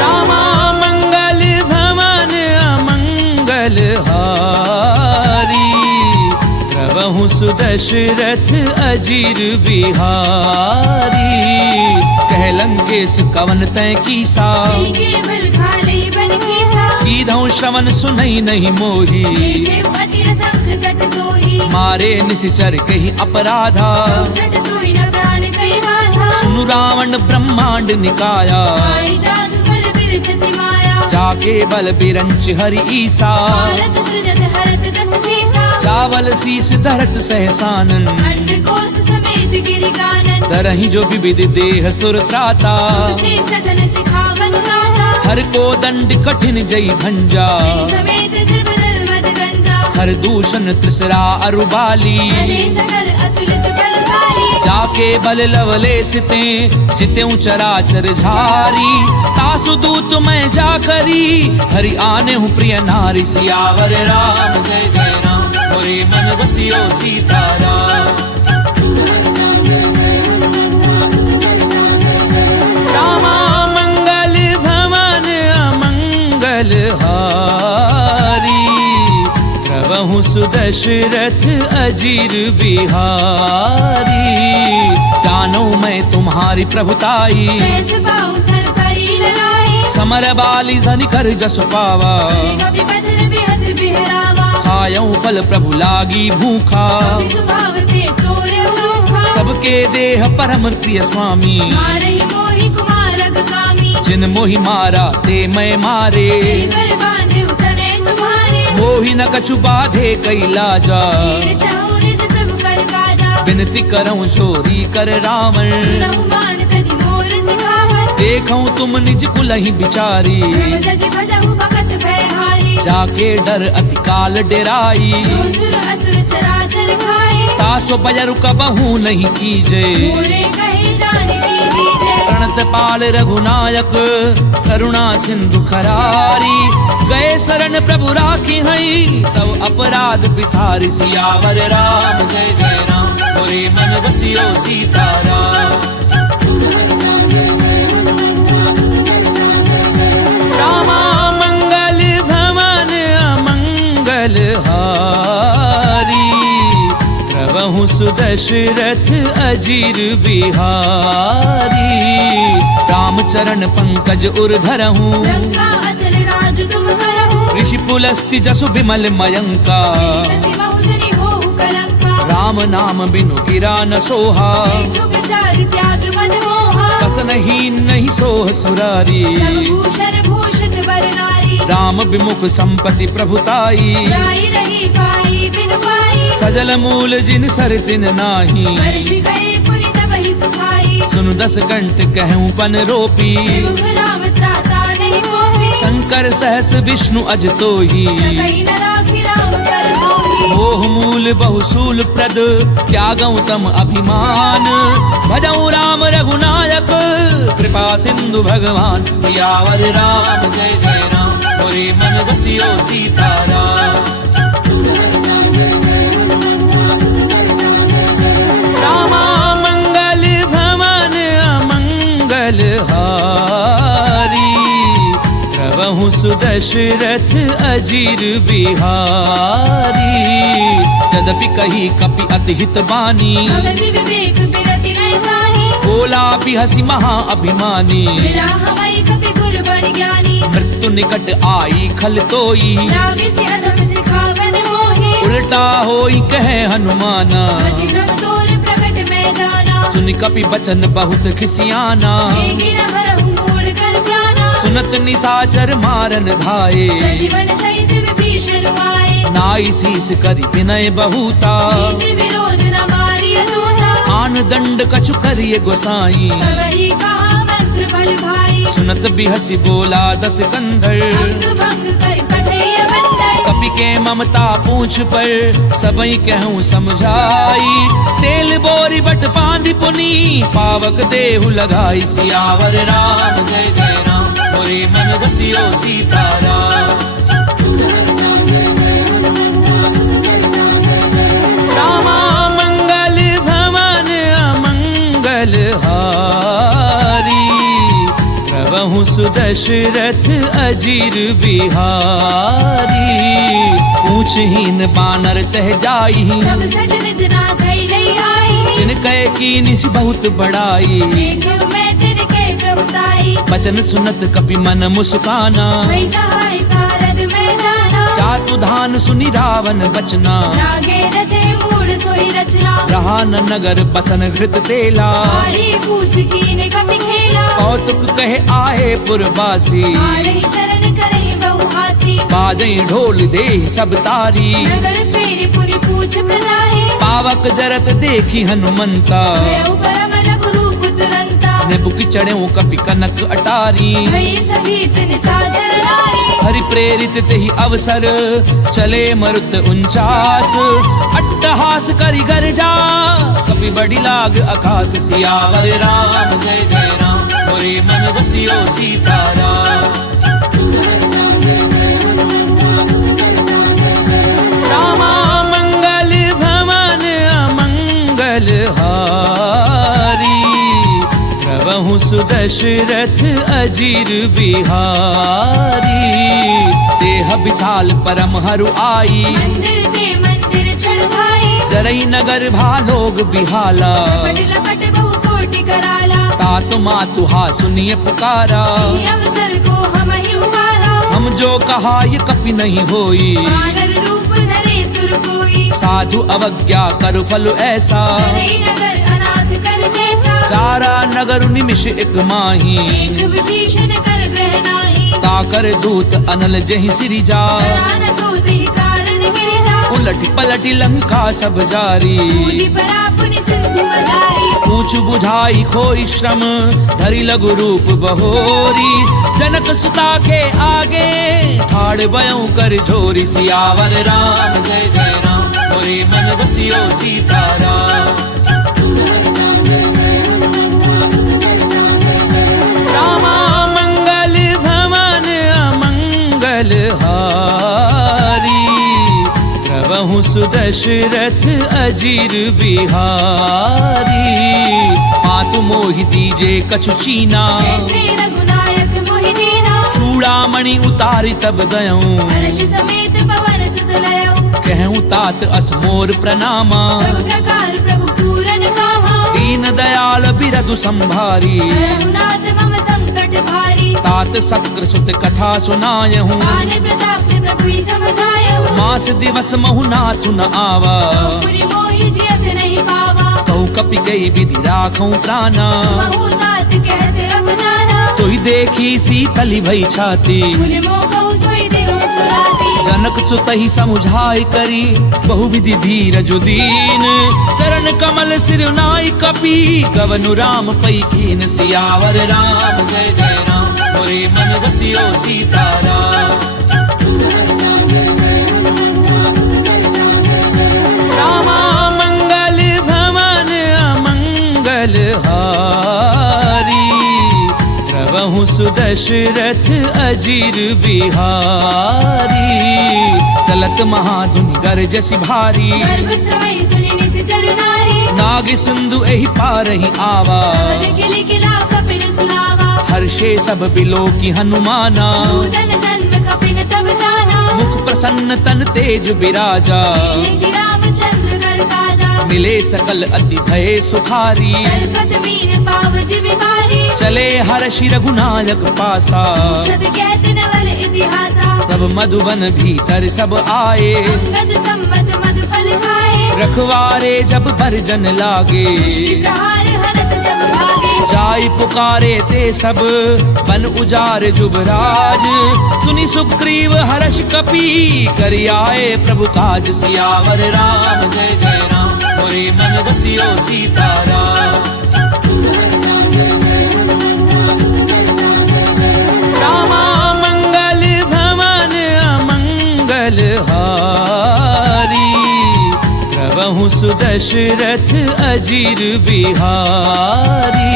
रामा मंगल भवन अमंगल हारी प्रभु सुदशरथ अजीर बिहारी कह लंकेश कवन तय कीसा के बल खाले बन कीसा कीधौ श्रवण सुनई नहीं मोही देखे अति असंख सट तोही मारे निशिचर कही अपराधा सट तोही न प्राण कई बाधा सुनु रावण ब्रह्मांड निकाया आई जासु फल बिरचति माया जाके बल बिरंच हरि ईसा भारत सृजत हरत दस सीसा चावल शीस धरत सहसानन खंड कोस समेत गिरि कानन तरहि जो विविध देह सुर त्राता से सठन सिखावन गाथा हर को दंड कठिन जई भंजा समेत द्रपदल मद गंजा हर दूषण त्रिसरा अरुबाली हरे सकल अतुलित बलशाली जाके बल लवले सिते जित्यों चराचर झारी तासु दूत मैं जा करी हरि आने हूँ प्रिय नारी सियावर राम जय जय राम मोरे मन बसियो सीताराम रामा मंगल भवन अमंगल हारी प्रभु सुदशरथ अजीर बिहारी जानो मैं तुम्हारी प्रभुताई सहस बाहु सर करी ललाई समर बाली धनि कर जस पावा कभी बजर बिहस बिहरावा खायऊ फल प्रभु लागी भूखा कभी सुभाव ते तोरे उरूखा सबके देह परम प्रिय स्वामी मारहि मोहि कुमारक कामी जिन मोहि मारा ते मैं मारे तेहि कर बांधे उतरे तुम्हारे मोहि न कछु बाधे कैलाजा वीर चाहु निज प्रभु कर काजा विनती करऊं चोरी कर रावण सुनहु मान तजि मोर सिखावत देखऊं तुम निज कुलहि बिचारी प्रभु तजि भजहु भगत भयहारी जाके डर अति काल डेराई जो सुर असुर चराचर खाए तासो बजरु कबहू नहीं कीजे मोरे कहे जान दीजिए प्रणत पाल रघुनायक करुणा सिंधु खरारी गए शरण प्रभु राखी हई तब अपराध बिसारी सियावर राम जय जय राम मोरे मन बसियो सीताराम रामा मंगल भवन अमंगल हारी प्रभु सुदशरथ अजीर बिहारी रामचरण पंकज उर धरहूँ लंका अचल राज तुम करहु ऋषि पुलस्ति जसु विमल मयंका ससी बहुजनी होहु कलंका राम नाम बिनु गिरा न सोहा देखो विचार त्याग मद मोहा बसनहीन नहीं सोह सुरारी सब भूषण भूषित वर नारी राम विमुख संपत्ति प्रभुताई जाई रही पाई बिनु पाई सजल मूल जिन सर दिन नाही वर्ष गए पुनि तब ही सुखाई सुनु दस कंठ कहूँ पन रोपी विमुख राम त्राता नहीं कोपी शंकर सहस विष्णु अज तो ही सकई न राखी राम कर दोही मोह मूल बहुसूल प्रद त्यागऊ तम अभिमान भजऊ राम रघुनायक कृपा सिंधु भगवान सियावर राम जय जय राम मोरे मन बसियो सीताराम रामा मंगल भवन अमंगल हारी प्रभु सुदशरथ अजीर बिहारी यद्यपि कही कपि अति हित बानी भगति विवेक बिरति नहीं साही बोला बिहसी महा अभिमानी मिला हमाई कपि गुरु बड़ ज्ञानी मृत्यु निकट आई खल तोई लागे से अधम सिखावन मोहे उल्टा होई कहे हनुमाना मति भ्रम तोर प्रकट मैदाना सुन कपि बचन बहुत खिसियाना देगी न हरहु मूल कर प्राणा सुनत निसाचर मारन धाये सजीवन सहित विभीषण आए नाई शीस करि विनय बहुता नीति विरोध न मारिय दूता आन दंड कछु करिय गोसाई सबहि कहा मंत्र फल भाई सुनत बिहसी बोला दस कंधर अंग भंग कर पठैय बंदर कपि के ममता पूछ पर सबई कहूँ समझाई तेल बोरी बट बांधि पुनी पावक देहु लगाई सियावर राम जय जय राम मोरे मन बसियो सीताराम रामा मंगल भवन अमंगल हारी प्रभु सुदशरथ अजीर बिहारी पूछहीन बानर तह जाई सब सठ निज नाथ लई आई जिन कह की निस बहुत बड़ाई देखो मैं तिनके प्रभुताई बचन सुनत कपि मन मुस्काना वै सहाय सारद मैदाना जातु धान सुनि रावण बचना लागे रचे मूड सोई रचना रहा न नगर बसन घृत तेला आड़ी पूछ कीने कपि खेला कौतुक कहे आए पुरवासी आ रही चरण कर बाजई ढोल दे सब तारी। नगर फेरी पुनि पूछ प्रजाहि, पावक जरत देखी हनुमंता। भयउ परम लघु रूप तुरंता, निबुक चढ़ऊ कपि कनक अटारी। भई सभी तिन साचर नारी। हरि प्रेरित तेहि अवसर चले मरुत 49। अट्टहास करि गर्जा कपि बड़ी लाग आकाश। सियावर राम जय जय राम, मोरे मन बसियो सीताराम। रामा मंगल भवन अमंगल हारी, प्रभु सुदशरथ अजीर बिहारी। देह विशाल परम हरु आई, मंदिर ते मंदिर चढ़ाई। जरई नगर भालोग बिहाला। चपट लपट बहु कोटि कराला, तातु मातु हा सुनिए पुकारा। इहि अवसर को हम ही उबारा। हम जो कहा ये कपि नहीं होई, वानर रूप धरे सुर कोई। साधु अवज्ञा कर फल ऐसा। जरई नगर अनाथ कर जैसा, चारा नगर निमिष एक माही। एक विभीषण कर ग्रह नाही। ताकर दूत अनल जहि सिरि जा, जरा न सोते ही कारण गिरि जा। उलट पलट लंका सब जारी। कूदि परा पुनि सिंधु मझारी। पूछ बुझाई खोई श्रम धरि लघु रूप बहोरी। जनक सुता के आगे ठाड़ बयऊ कर झोरी। सियावर राम जय जय राम, मोरे मन बसियो सीताराम। रामा मंगल भवन अमंगल हारी, प्रभु सुदशरथ अजीर बिहारी। मातु मोहि दीजे कछु चीना, जैसे रघुनायक मोहि दीना। चूड़ामणि उतारि तब गयऊं। हर्ष समेत पवन सुत लयऊ, कहूँ तात असमोर प्रणामा। सब प्रकार प्रभु पूरन कामा। दीन दयाल बिरधु संभारी, रघुनाथ मम संकट भारी। तात सक्र सुत कथा सुनायहूँ। आन प्रताप प्रभु ही समझायहु। मास दिवस महु नाथु न आवा, पुनि मोहि जियत नहीं पावा। कहु कपि गई विधि राखऊं प्राणा। महु तात कहत रब जाना, तोहि देखी शीतली भई छाती। पुनि मोह कहु सोई दिनु सुराती। जनक सुतहि समुझाई करी, बहुविधि धीरज दीन। चरण कमल सिर नाई कपि, गवनु राम पई कीन। सियावर राम जय जय राम, मोरे मन बसियो सीताराम। रामा मंगल भवन अमंगल हारी, प्रभु सुदशरथ अजीर बिहारी। चलत महाधुन गरजसि भारी, गर्भ श्रवई सुनि निश्चर नारी। नाग सिंधु एहि पारहि आवा। सबद किलि किला कपिन सुनावा, हर्षे सब बिलो की हनुमाना। नूतन जन्म कपिन तब जाना। मुख प्रसन्न तन तेज विराजा, लील्हि श्री रामचंद्र कर काजा। मिले सकल अति भय सुखारी। तलपत मीन पाव जिमि बारी। चले हर्षि रघुनायक पासा, छत कहत नवल इतिहासा। तब मधुबन भीतर सब आए। अंगद सम्मत मधु फल खाए, रखवारे जब बरजन लागे। मुष्टि प्रहार हरत सब भागे। जाई पुकारे ते सब बन उजार जुबराज। सुनि सुग्रीव हर्ष कपि करि आए प्रभु काज। सियावर राम जय जय राम, मोरे मन बसियो सीताराम। रामा मंगल भवन अमंगल हारी, प्रभु सुदशरथ अजीर बिहारी।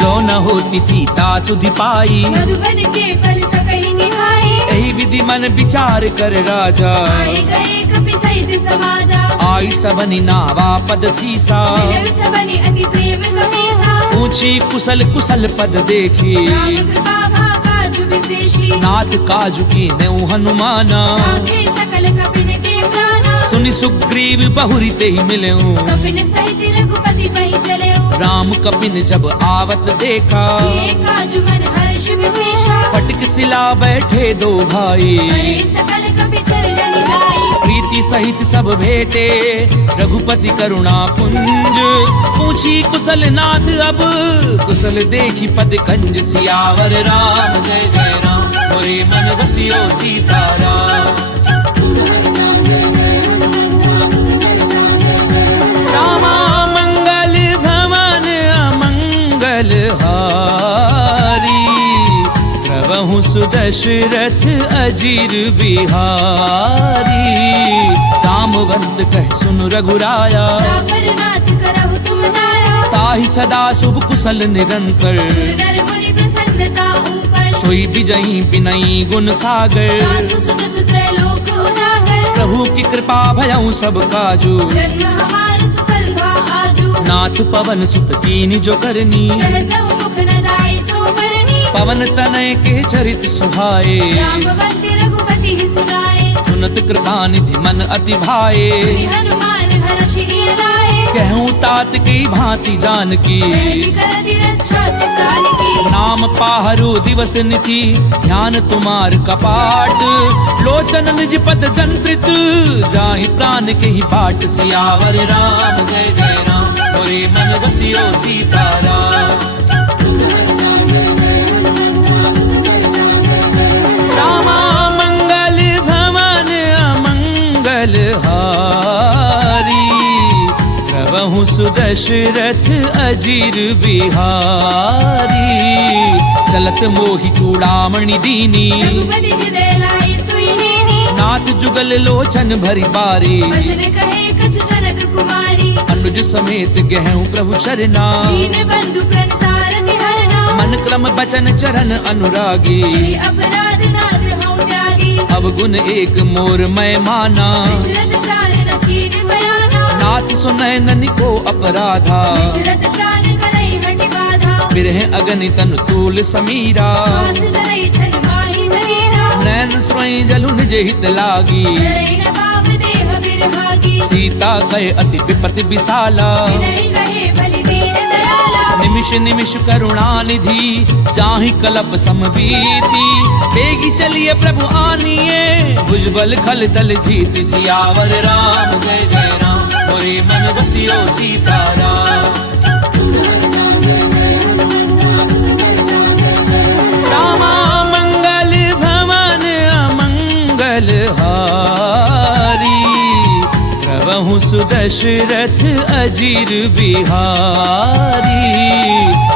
जो न होती सीता सुधि पाई, मधुबन के फल सकहि निभाए। एहि विधि मन विचार कर राजा। आए गए कपि सहित समाजा, आई सबनि नावा पद सीसा। मिलउ सबनि अति प्रेम कपीसा। पूछी कुशल कुशल पद देखी, राम कृपा भाकाजु विशेषी। नाथ काजु की नेउ हनुमाना। आखे सकल कपिन के प्राणा, सुनि सुग्रीव बहुरी तेहि मिलेऊ। कपिन सहित रघुपति पहि चलेऊ। राम कपिन जब आवत देखा, किए काजु मन हर्ष विशेषा। फटक सिला बैठे दो भाई। करे सकल कपि चरणनि जाई। प्रीति सहित सब भेटे रघुपति करुणा पुंज। पूछी कुशल नाथ अब कुशल देखी पद कंज। सियावर राम जय जय राम, मोरे मन बसियो सीताराम। रामा मंगल भवन अमंगल हारी, प्रभु सुदशरथ अजीर बिहारी। रामवंत कह सुन रघुराया, जाकर नाथ करहु तुम दाया। ताहि सदा शुभ कुशल निरंतर, सुर नर मुनि प्रसन्नता ऊपर। सोई विजयी विनयी गुण सागर, दासु सुत सुत्र लोक उजागर। प्रभु की कृपा भयउ सब काजू, जन्म हमार सफल भा आजू। नाथ पवन सुत कीनी जो करनी, सहसौ मुख न जाय सो बरनी। पवन तनय के चरित सुहाए, जाम्बवंत रघुपति सुनाए। सुनत कृपा निधि मन अति भाए। मुनि हनुमान हर्षि लाए। कहूँ तात की भांति जानकी, करति करति रक्षा सुप्राण की। नाम पाहरु दिवस निसी, ध्यान तुम्हार कपाट। लोचन निज पद जंत्रित, जाहि प्राण के ही बाट। सियावर राम जय जय राम, मोरे मन बसियो सीताराम। रामा मंगल भवन अमंगल हारी, प्रभु सुदशरथ अजीर बिहारी। चलत मोहि चूड़ामणि दीनी, रघुपति हृदय लाइ सोइ लेनी। नाथ जुगल लोचन भरी बारी। वचन कहे कछु जनक कुमारी। अनुज समेत गहूँ प्रभु चरना, दीन बंधु प्रणतारति हरना। मन क्रम बचन चरण अनुरागी। यही अपराध नाथ हौ त्यागी। अवगुण एक मोर मैं माना, दशरथ प्राण न कीन बयाना। नाथ सुनैनन को अपराधा। दशरथ प्राण करई हठि बाधा। बिरह अगनि तनु तूल समीरा, श्वास जरई छन माहि शरीरा। नैन स्वयं जलु निज हित लागी। जरई न पाव देह बिरहागी। सीता कहे अति विपति विशाला, विनय कहे बलि दीन दयाला। निमिष निमिष करुणा निधि, जाहि कलप समबीति। बेगी चलिए प्रभु आनिए, भुजबल खल दल जीत। सियावर राम जय जय राम, मोरे मन बसियो सीताराम। रामा मंगल भवन अमंगल हारी, प्रभु सुदशरथ अजीर बिहारी।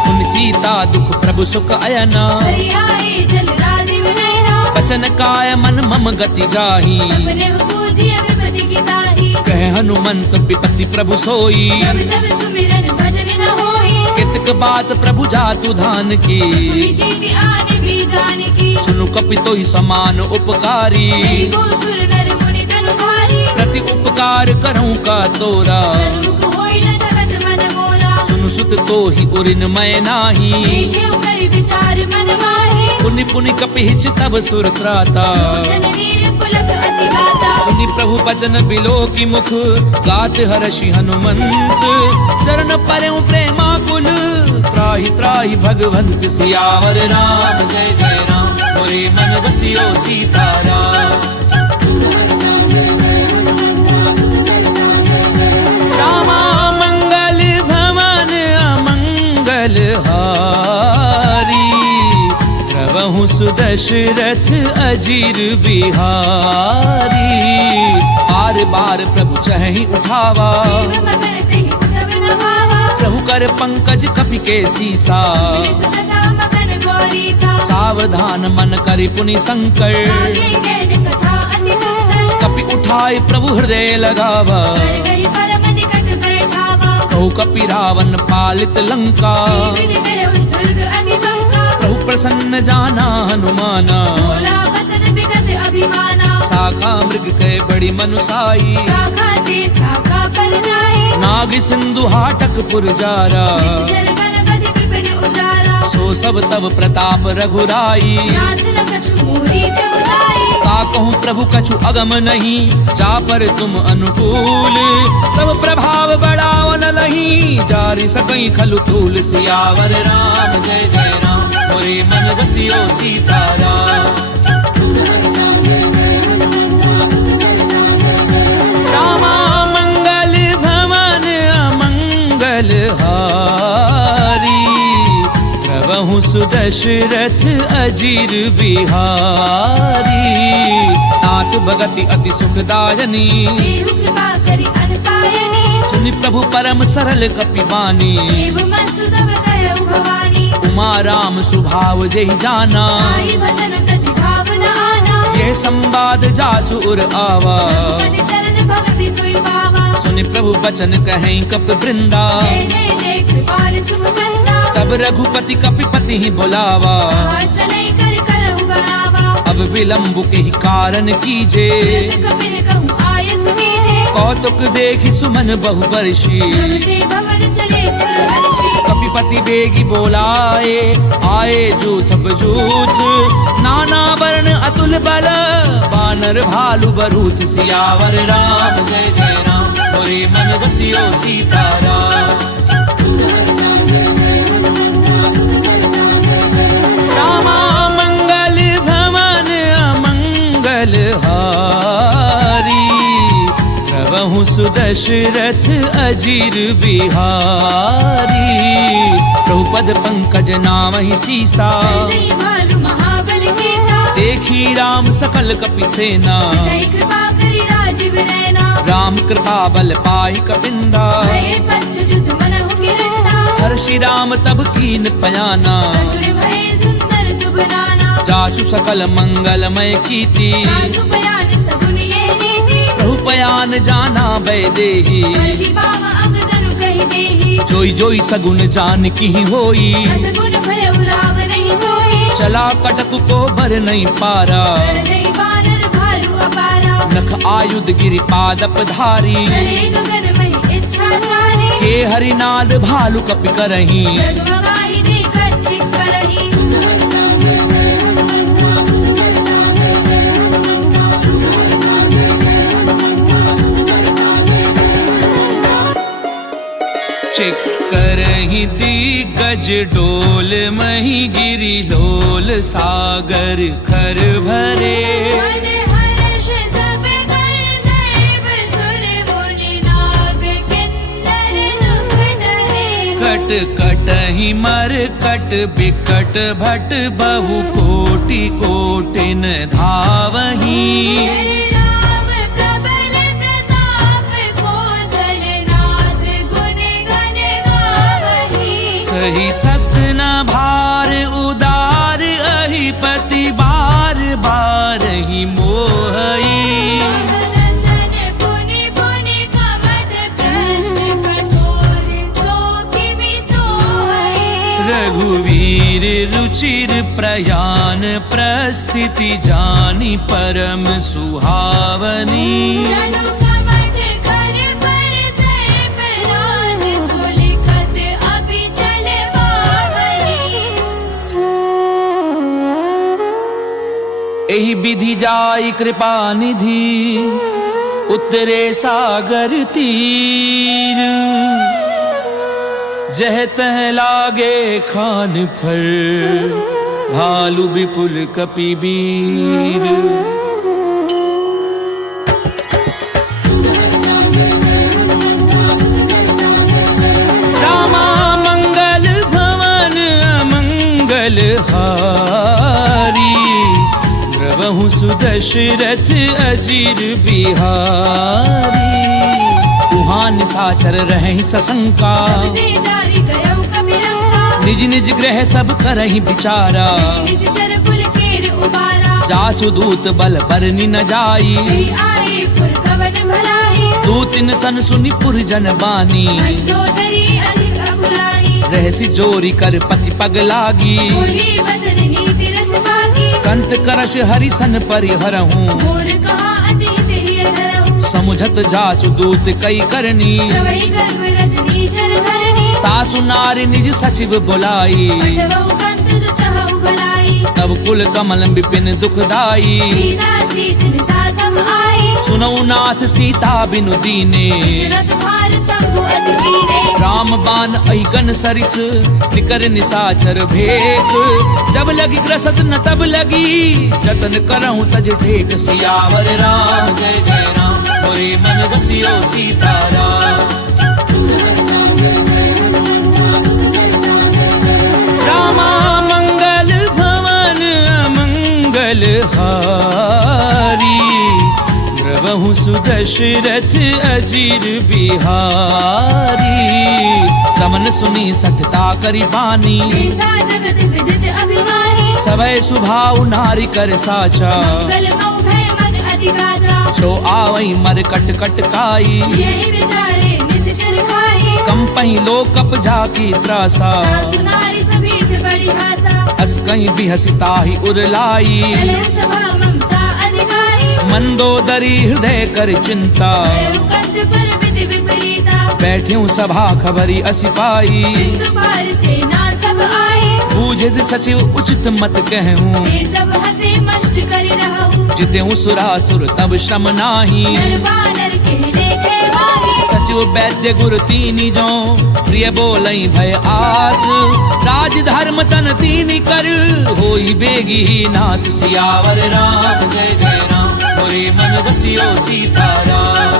उन सीता दुख प्रभु सुख अयना, हरि आए जल राजीव नयना। बचन काय मन मम गति जाही। सपने पूजिय विपति की ताही। कह हनुमंत विपति प्रभु सोई, जब तब सुमिरन भजन न होई। कितक बात प्रभु जातु धान की। भूमि जीति आने भी जान की। सुनु कपितो ही समान उपकारी, नहीं को सुर नर मुनि तनुधारी। प्रति उपकार करऊं का तोरा। सन्मुख होई न सकत मन मोरा। सुनु सुत तो ही उरिन मैं नाही, देखे कर विचार मन माही। पुनि पुनि कपिहिच तब सुर त्राता। लोचन नीर पुलक अति गाता। पुनि प्रभु बचन बिलो की मुख, गात हर्षि हनुमंत। शरण परऊं प्रेमाकुल, त्राहि त्राहि भगवंत। सियावर राम जय जय राम, मोरे मन बसियो सीताराम। रामा मंगल भवन अमंगल हारी, प्रभु सुदशरथ अजीर बिहारी। बार बार प्रभु चहि उठावा, देव मगर तेहि उठब न भावा। प्रभु कर पंकज कपि के सीसा। मिलि सुदशा मगन गौरीसा। सावधान मन करि पुनि संकर, आगे कहन कथा अति सुंदर। कपि उठाए प्रभु हृदय लगावा। कर गही परम निकट बैठावा। कहु कपि रावण पालित लंका, विधि करहु दुर्ग अति बंका। प्रभु प्रसन्न जाना हनुमाना। बोला बचन बिगत अभिमाना। शाखा मृग के बड़ी मनुसाई, शाखा ते शाखा पर जाए। नाग सिंधु हाटक पुरजारा। निश्चर गणपति विपिन उजारा। सो सब तब प्रताप रघुराई, नाथ न कछु मोरी प्रभु जाई। का कहूँ प्रभु कछु अगम नहीं, जा पर तुम अनुकूल। तब प्रभाव बढ़ाओ न लही, जारि सकई खलु तूल। सियावर राम जय जय राम, मोरे मन बसियो सीताराम। रामा मंगल भवन अमंगल हारी, प्रभु सुदशरथ अजीर बिहारी। नाथ भगति अति सुखदायनी, देहु कृपा करि अनपायनी। सुनि प्रभु परम सरल कपिबानी, देव मस्तु तब कहउ भवानी। उमा राम सुभाव जेहि जाना, आई भजन तज भावना आना। ये संवाद जासु उर आवा, रघुपति चरण भगति सोई पावा। सुनि प्रभु बचन कहें कपि वृंदा, जय जय जय कृपाल शुभ करता। तब रघुपति कपिपति ही बुलावा। कहा चलै कर करहु बरावा। अब विलंब के ही कारण कीजे, तुरत कपिन कहूँ आय सुनीजे। कौतुक देखि सुमन बहु बरसी, नमते भवन चले सुर हर्षि। कपिपति बेगी बोलाए, आए जूथ बजूथ। नाना वर्ण अतुल बल, बानर भालु बरूथ। सियावर राम जय जय राम, मोरे मन बसियो सीताराम। रामा मंगल भवन अमंगल हारी, प्रभु सुदशरथ अजीर बिहारी। प्रभुपद पंकज नाम ही सीसा, जय भालु महाबल केसा। देखी राम सकल कपि सेना। चितई कृपा करि राजीव रैना। राम कृपा बल पाई कपिंदा, भये पंच जुत मनहु गिरंदा। हर्षि राम तब कीन पयाना। चतुर भये सुंदर शुभ नाना। जासु सकल मंगलमय कीर्ति, सासु बयान सगुन ये नीति। प्रभु पयान जाना वैदेही। सर्वि बाम अंग जनु कहि देहि। जोई जोई सगुन जान की होई, असगुन भयउ राव नहीं सोई। चला कटक को बर नहीं पारा। कर जय बानर भालु अपारा। नख आयुध गिरि पादप धारी, चले गगन महि इच्छा चारी। के हरिनाद भालु कपि करही। यदु मगाहि दे गच्छि करहि। करही दिग्गज डोल, मही गिरि लोल सागर खर भरे। मन हर्ष सब कर गर्भ सुर मुनि नाग किन्नर दुख डरे। कट कटहि मर कट बिकट भट, बहु कोटि कोटिन धावही। जय राम प्रबल प्रताप, कौशल नाथ गुण गण गावही। सही सपन भार उदार, अहिपति बार बार ही मोहई। महदसन पुनि पुनि कमठ भ्रष्ट, कठोर सो किमि सोहई। रघुवीर रुचिर प्रयान, प्रस्थिति जानी परम सुहावनी। जनु कमठ कर पर सैफ राज, सुलिखत अभि चल बावनी। एहि विधि जाई कृपा निधि, उतरे सागर तीर। जह तह लागे खान फर, भालु विपुल कपि बीर। रामा मंगल भवन अमंगल हारी, प्रभु सुदशरथ अजीर बिहारी। कुहान साचर रहि सशंका, सब ते जारी गयउ कपिलंका। निज निज ग्रह सब करहि विचारा। निश्चर कुल केर उबारा। जासु दूत बल बरनि न जाई, कहि आए पुर कवन भलाई। दूतिन सन सुनि पुर जन बानी। मंदोदरी अधिक अकुलानी। रहसि जोरी कर पति पग लागी। बोली वचन नीति रस भागी। कंत करश हरिसन परिहरहूँ, मोर कहा अति हित धरहु। समुझत जासु दूत कई करनी। प्रवहि गर्भ रजनी चर धरनी। तासु नारी निज सचिव बुलाई, पठवउ कंत जो चहउ भलाई। तब कुल कमल विपिन दुखदाई। सीता सीत निसा सम आई। सुनऊ नाथ सीता बिनु दीने, रथ भार शंभु अज कीने। राम बाण अहिगन सरिस, निकर निसाचर भेक। जब लगी ग्रसत न तब लगी, जतन करहूँ तज ढेक। सियावर राम जय जय राम, मोरे मन बसियो सीताराम। रामा मंगल सुदशरथ अजीर बिहारी। समन सुनी सठता करी बानी, ऐसा जगत विदित अभिमानी। सवै सुभाव नारी कर साचा, मंगल मौ भय मन अधिगाजा। जो आवई मर कट कट काई, यही विचारे निश्चर खाई। कंपई लोकप जाकी त्रासा, सासु नारी सभीत बड़ी हासा। अस कहीं भी हसिता ही उरलाई, चले सभा ममता अधिकारी। मंदोदरी हृदय कर चिंता, भयो कंद पर विधि विपरीता। बैठ्यूं सभा खबरी असी पाई, सिंधु पार सेना सब आई। बूझे सचिव उचित मत कहूं, ते सब हसे मष्ट करि रहूं। जितेऊं सुरासुर तब श्रम नाही, नर बानर के लेखे वाही। सचिव वैद्य गुरु तीनी जो, प्रिय बोलई भय आस। राज धर्म तन तीनी कर, होई बेगी नास। सियावर राम जय जय राम, मोरे मन रसियो सीताराम।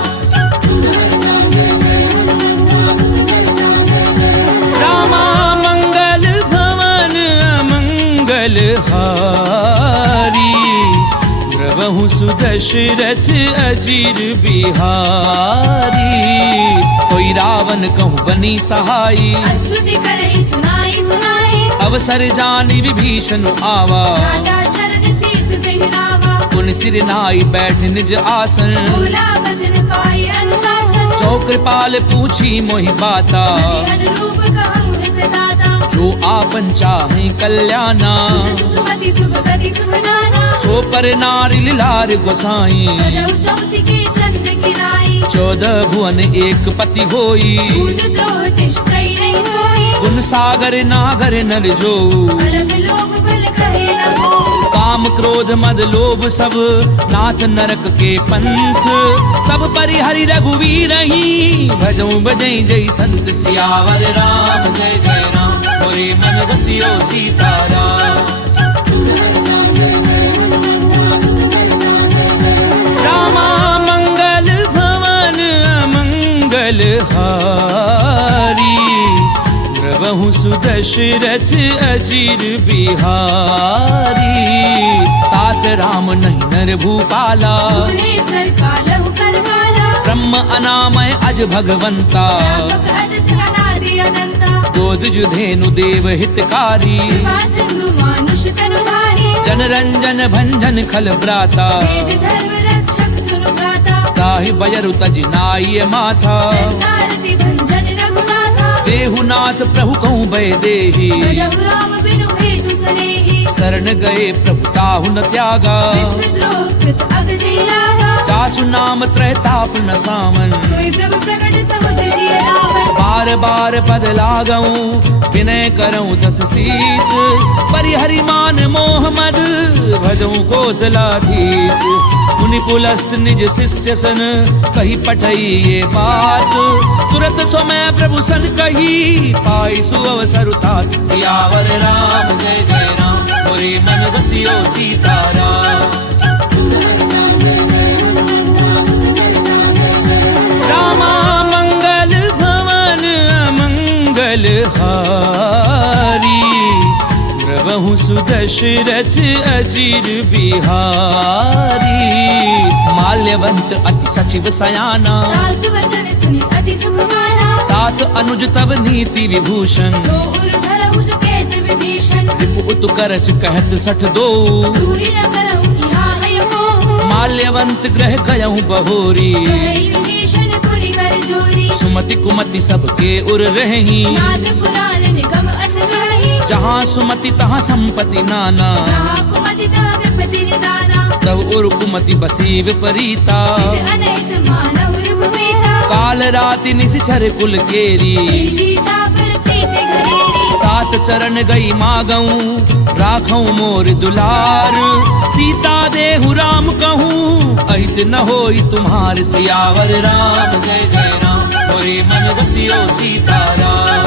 रामा मंगल भवन अमंगल हारी, द्रवहु सुदशरथ अजीर बिहारी। कोई रावण कहूँ बनी सहाई, स्तुति करहि सुनाई सुनाई। अवसर जानी विभीषण आवा, राजा चरण शीस कहि नावा। पुन सिर नाई बैठ निज आसन, बोला वचन पाई अनुशासन। जो कृपाल पूछी मोहि बाता, मति अनुरूप कहूँ हित दाता। जो आपन चाहे कल्याणा, सुजस सुमति शुभ गति शुभ नाना। सो पर नारी लार गोसाई। सजौ चौथी की चंद किनाई। 14 भुवन एक पति होई, दूध द्रोह तिष्ठई नहीं सोई। गुण सागर नागर नर जो, अलग लोभ भल कहे न हो। काम क्रोध मद लोभ सब, नाथ नरक के पंथ। सब परिहरि रघुवीर ही, भजऊं बजई जय संत। सियावर राम जय जय राम, मोरे मन रसियो सीताराम। रामा मंगल भवन अमंगल हारी, द्रवहु सुदशरथ अजीर बिहारी। तात राम नहीं नर भूपाला, भुवनेश्वर कालहु कर काला। ब्रह्म अनामय अज भगवंता। व्यापक अजित अनादि अनंता। गोद जुधेनु देव हितकारी, कृपा सिंधु मानुष तनुधारी। जन रंजन भंजन खल भ्राता। वेद धर्म रक्षक सुनु भ्राता। ताहि बयरु तज नाई माथा, संकारति भंजन रघुनाथा। देहुनाथ प्रभु कहूँ भय देहि, भजहु राम बिनु हेतु सनेहि। शरण गए प्रभु ताहु न त्यागा। विश्वद्रोह कृत अग जय लागा। चासु नाम त्रैताप न सामन, सोई प्रभु प्रकट समुझ जिय रावण। बार बार पद लागऊं, विनय करऊं दस शीस। परिहरि मान मोह मद, भजऊं कौशलाधीश। मुनि पुलस्त निज शिष्य सन, कही पठई ये बात। तुरत समय प्रभु सन कही, पाई सुअवसर तात। सियावर राम जय जय राम, मोरे मन रसियो सीताराम। रामा मंगल भवन अमंगल हारी, द्रवहु सुदशरथ अजीर बिहारी। माल्यवंत अति सचिव सयाना, दासु वचन सुनि अति सुख माना। तात अनुज तब नीति विभूषण। सो उर धरहु जो कहत विभीषण। रिपु उत करच कहत 62, दूरी न करहु यहाँ है मोह। माल्यवंत ग्रह गयहु बहोरी। कहई विभीषण पुनि कर जोरी। सुमति कुमति सबके उर रही, नाथ पुराण निगम अस गही। जहाँ सुमति तहाँ संपत्ति नाना। जहाँ कुमति तहाँ विपत्ति निदाना। तब उर कुमति बसी विपरीता। हित अनहित मानहु रिपुप्रीता। काल राति निशिचर कुल केरी, तेरी सीता पर प्रीति घनेरी। तात चरण गई मागऊं, राखऊं मोर दुलार। सीता देहु राम कहूँ, अहित न होई तुम्हार। सियावर राम जय जय राम, मोरे मन रसियो सीताराम।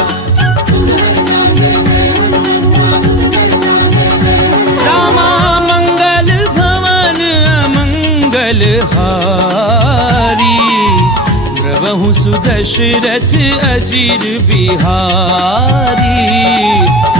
रामा मंगल भवन अमंगल हारी, द्रवहु सुदशरथ अजीर बिहारी।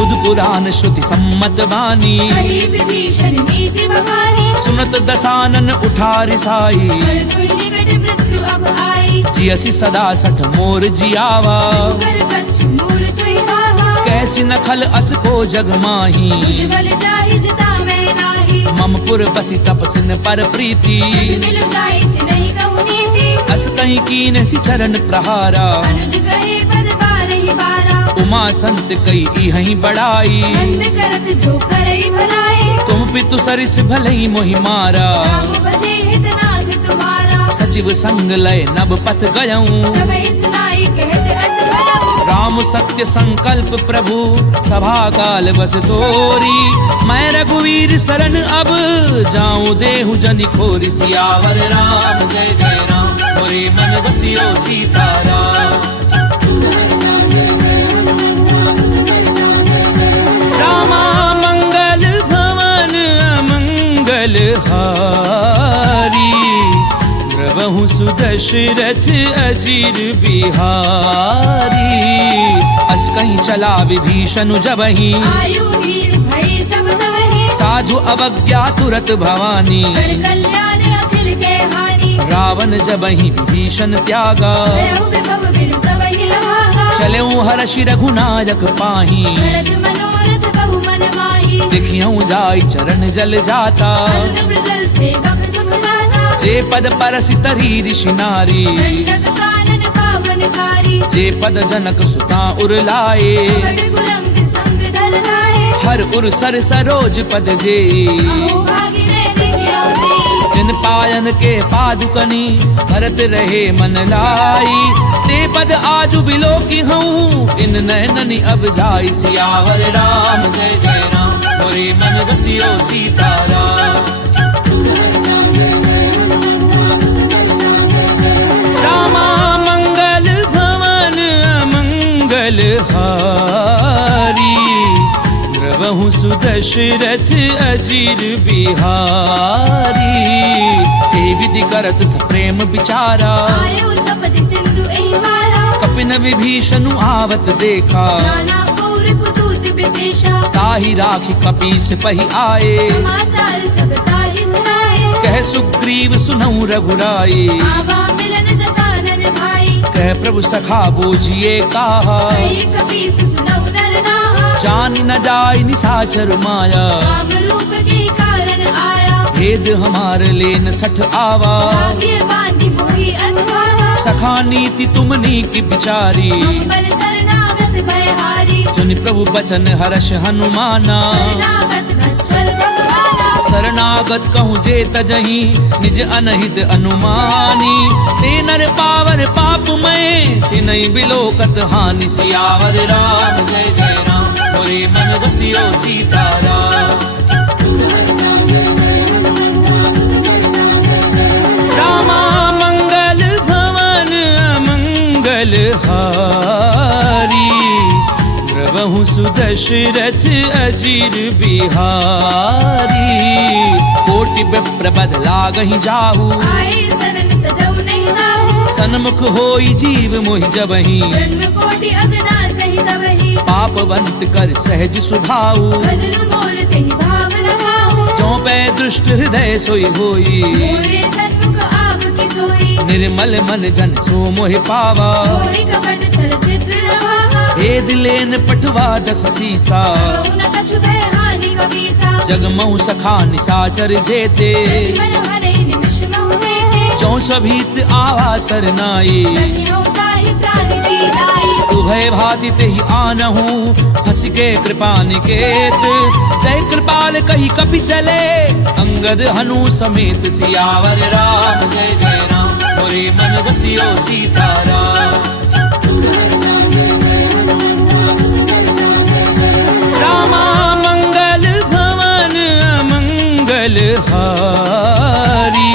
बुध पुराण श्रुति सम्मत वाणी कही विभीषण नीति बखानी सुनत दसानन उठा रिसाई कर दुहि निकट मृत्यु अब आई जियसि सदा सठ मोर जियावा कर कच्छ मूल तुहि भावा कैसी नखल अस को जग माही तुझ बल जाहि जिता मैं नाही मम पुर बसी तपसिन पर प्रीति मिल जाइत नहीं कहु नीति अस कहीं कीन सि चरण प्रहारा अनुज कहे पद बारहि बारा उमा संत कई इहहीं बड़ाई नंद करत जो करई भलाई तुम पितु सरिस भलई मोहि मारा राम भजे हितनाथ तुम्हारा सचिव संग लय नभ पथ गयऊं सबहि सुनाई कहत अस भयऊ राम सत्य संकल्प प्रभु सभा काल बस तोरी मैं रघुवीर शरण अब जाऊं देहु जनि खोरि सियावर राम जय जय राम मोरे मन बसियो सीताराम रामा मंगल भवन अमंगल हारी द्रवहु सुदशरथ अजीर बिहारी अस कहीं चला विभीषण जबहि आयु वीर भई सब तवहि साधु अवज्ञा तुरत भवानी कर कल्याण अखिल के हानि रावण जबहि विभीषण त्यागा भयउ विभव बिनु तवहि लभागा चलऊं हर्षि रघुनायक पाही करत मनोरथ बहु मन माही देखियऊं जाई चरण जल जाता अरुण मृदल सेवक सुख दाता जे पद परसि तरी ऋषि नारी दंडक कानन पावनकारी जे पद जनक सुता उर लाए कपट कुरंग संग धर धाये हर उर सर सरोज पद जे अहो भागी मैं देखियो देई जिन पायन के पादुकनी भरत रहे मन लाई ते पद आजु बिलो की हूँ इन नैननि अब जाई सियावर राम जय जय राम मोरे मन बसियो सीताराम रामा मंगल भवन अमंगल हारी द्रवहु सुदशरथ अजीर बिहारी ए विधि करत सप्रेम विचारा आयु सपति सिंधु एहि वाला कपिन विभीषणु आवत देखा जाना कौर कुदूत विशेषा ताहि राखी कपीस पहि आए समाचार सब ताहि सुनाए कह सुग्रीव सुनऊ रघुराई आवा मिलन दसानन भाई कह प्रभु सखा बूझिए काहा कई कपीस सुनऊ नर नाहा जान न जाय निसाचर माया काम रूप के कारण आया भेद हमार लेन सठ आवा भाग्य बांधि मोहि असभावा सखा नीति तुमनी की बिचारी बल शरणागत भयहारी सुनि प्रभु बचन हर्ष हनुमाना शरणागत वत्सल भगवाना शरणागत कहूँ जे तजहि निज अनहित अनुमानी ते नर पावर पाप में तिनहि बिलोकत हानि सियावर राम जय जय राम मोरे मन बसियो सीताराम रामा मंगल भवन अमंगल हारी द्रवहु सुदशरथ अजीर बिहारी कोटि विप्र बद लागहि जाहू आए शरण तजऊ नहीं दाहू सन्मुख होई जीव मोहि जबहि जन्म कोटि अगना सही तबहि पापवंत कर सहज सुभाऊ भजन मोर तेहि भाव लगाऊ क्यों पै दुष्ट हृदय सोई होई मोरे सन्मुख आव की सोई निर्मल मन जन सो मोहि पावा कोई कपट छल चित्र न भावा भेद लेन पठवा दस सीसा कहु न कछु भय हानि कबीसा जगमऊ सखा निसाचर जेते दुश्मन हरे निमिष महु देते चौ सभीत आवा सरनाई रखियो ताहि प्राण पीलाई उभय भाति तेहि आनहु हंस के कृपा निकेत जय कृपाल कही कपि चले अंगद हनु समेत सियावर राम जय जय राम मोरे मन बसियो सीताराम रामा मंगल भवन अमंगल हारी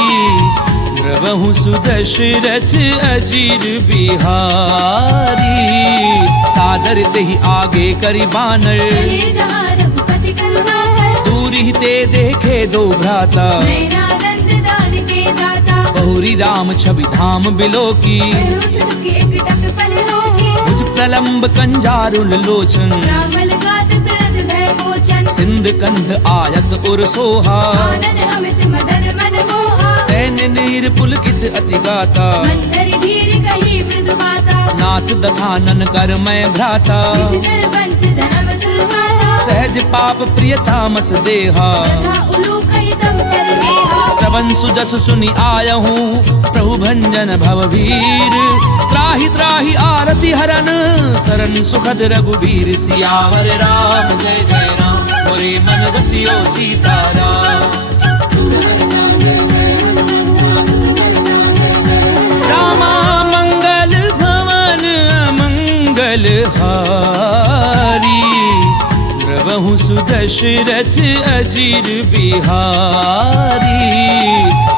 द्रवहु सुदशरथ अजीर बिहारी सादर तेहि आगे करि बानर चले जहाँ रघुपति करुणाकर दूरी ते देखे दो भ्राता नैनानंद दान के दाता बहुरी राम छवि धाम बिलो की उठ के एक टक पल रोकी भुज प्रलंब कंजारुल लोचन रामल गात प्रणत लोचन सिंध कंध आयत उर सोहा आनन अमित मदन मन मोहा तैन नीर पुलकित अति गाता मंदर धीर कही मृदु माता नाथ दधानन कर मैं भ्राता जर वंश जन्म सुर धाता सहज पाप प्रिय तामस देहा तथा उलूक हितम कर नेहा श्रवण सुजस सुनि आयहूँ प्रभु भंजन भवभीर त्राहि त्राहि आरति हरन सरन सुखद रघुबीर सियावर राम जय जय राम मोरे मन रसियो सीताराम रामा मंगल भवन अमंगल हारी प्रभु सुदशरथ अजीर बिहारी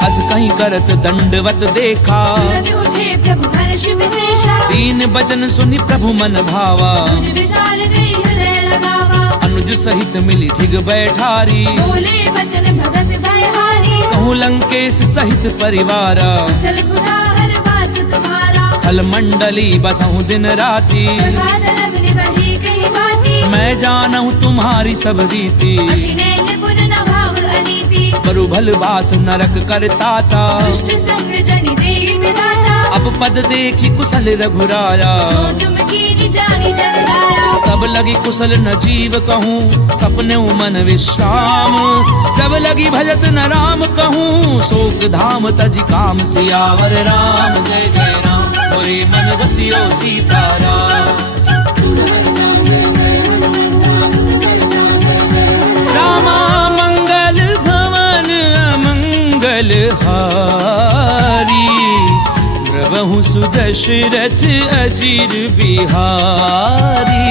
अस कहीं करत दंडवत देखा तुरंत उठे प्रभु हर्ष विशेषा दीन बचन सुनि प्रभु मन भावा तुझ विशाल गई हृदय लगावा अनुज सहित मिली ठिग बैठारी बोले वचन भगत भयहारी कहूँ लंकेश सहित परिवारा कुशल कुठार वास तुम्हारा खल मंडली बसहूँ दिन राती सभा धर्म निवही कही भांति मैं जानहूँ तुम्हारी सब रीति अति नैन पुर न भाव अनीति करु भल बास नरक करताता दुष्ट संग जनि देहि विधाता अब पद देखी कुशल रघुराया जो तुम कीनी जानी जग गाया तब लगी कुशल न जीव कहूँ सपने मन विश्राम जब लगी भजत न राम कहूँ शोक धाम तज काम सियावर राम जय जय राम मोरे मन रसियो सीताराम रामा मंगल भवन अमंगल हारी प्रभु सुदशरथ अजीर बिहारी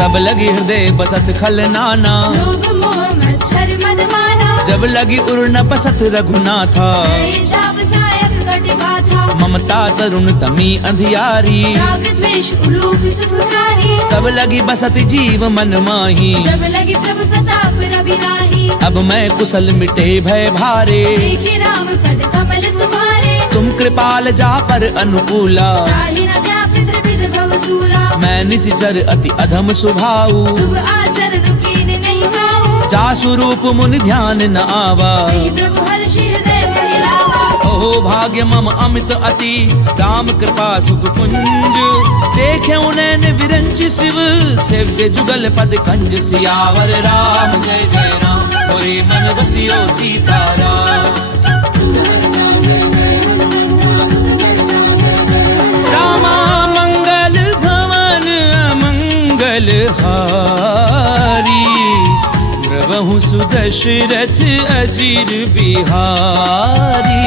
तब लगी हृदय बसत खल नाना लोभ मोह मच्छर मद माना जब लगी उर न बसत रघुनाथा हरे चाप सायक कटि बाधा ममता तरुण तमी अंधियारी राग द्वेष उलूक सुखकारी तब लगी बसत जीव मन माही जब लगी प्रभु प्रताप रवि नाही अब मैं कुशल मिटे भय भारे देखे राम पद कमल तुम्हारे तुम कृपाल जा पर अनुकूला ताहि न व्यापृत विद भवसूला मैं निशिचर अति अधम सुभाऊ शुभ आचरण कीन नहीं खाऊ जा स्वरूप मुनि ध्यान न आवा तेहि प्रभु हर्षि हृदय महिलावा ओहो भाग्य मम अमित अति राम कृपा सुख कुंज देखे उनैन विरंच शिव सेव्य जुगल पद कंज सियावर राम जय जय राम मोरे मन रसियो सीताराम रामा मंगल भवन अमंगल हारी प्रभु सुदशरथ अजीर बिहारी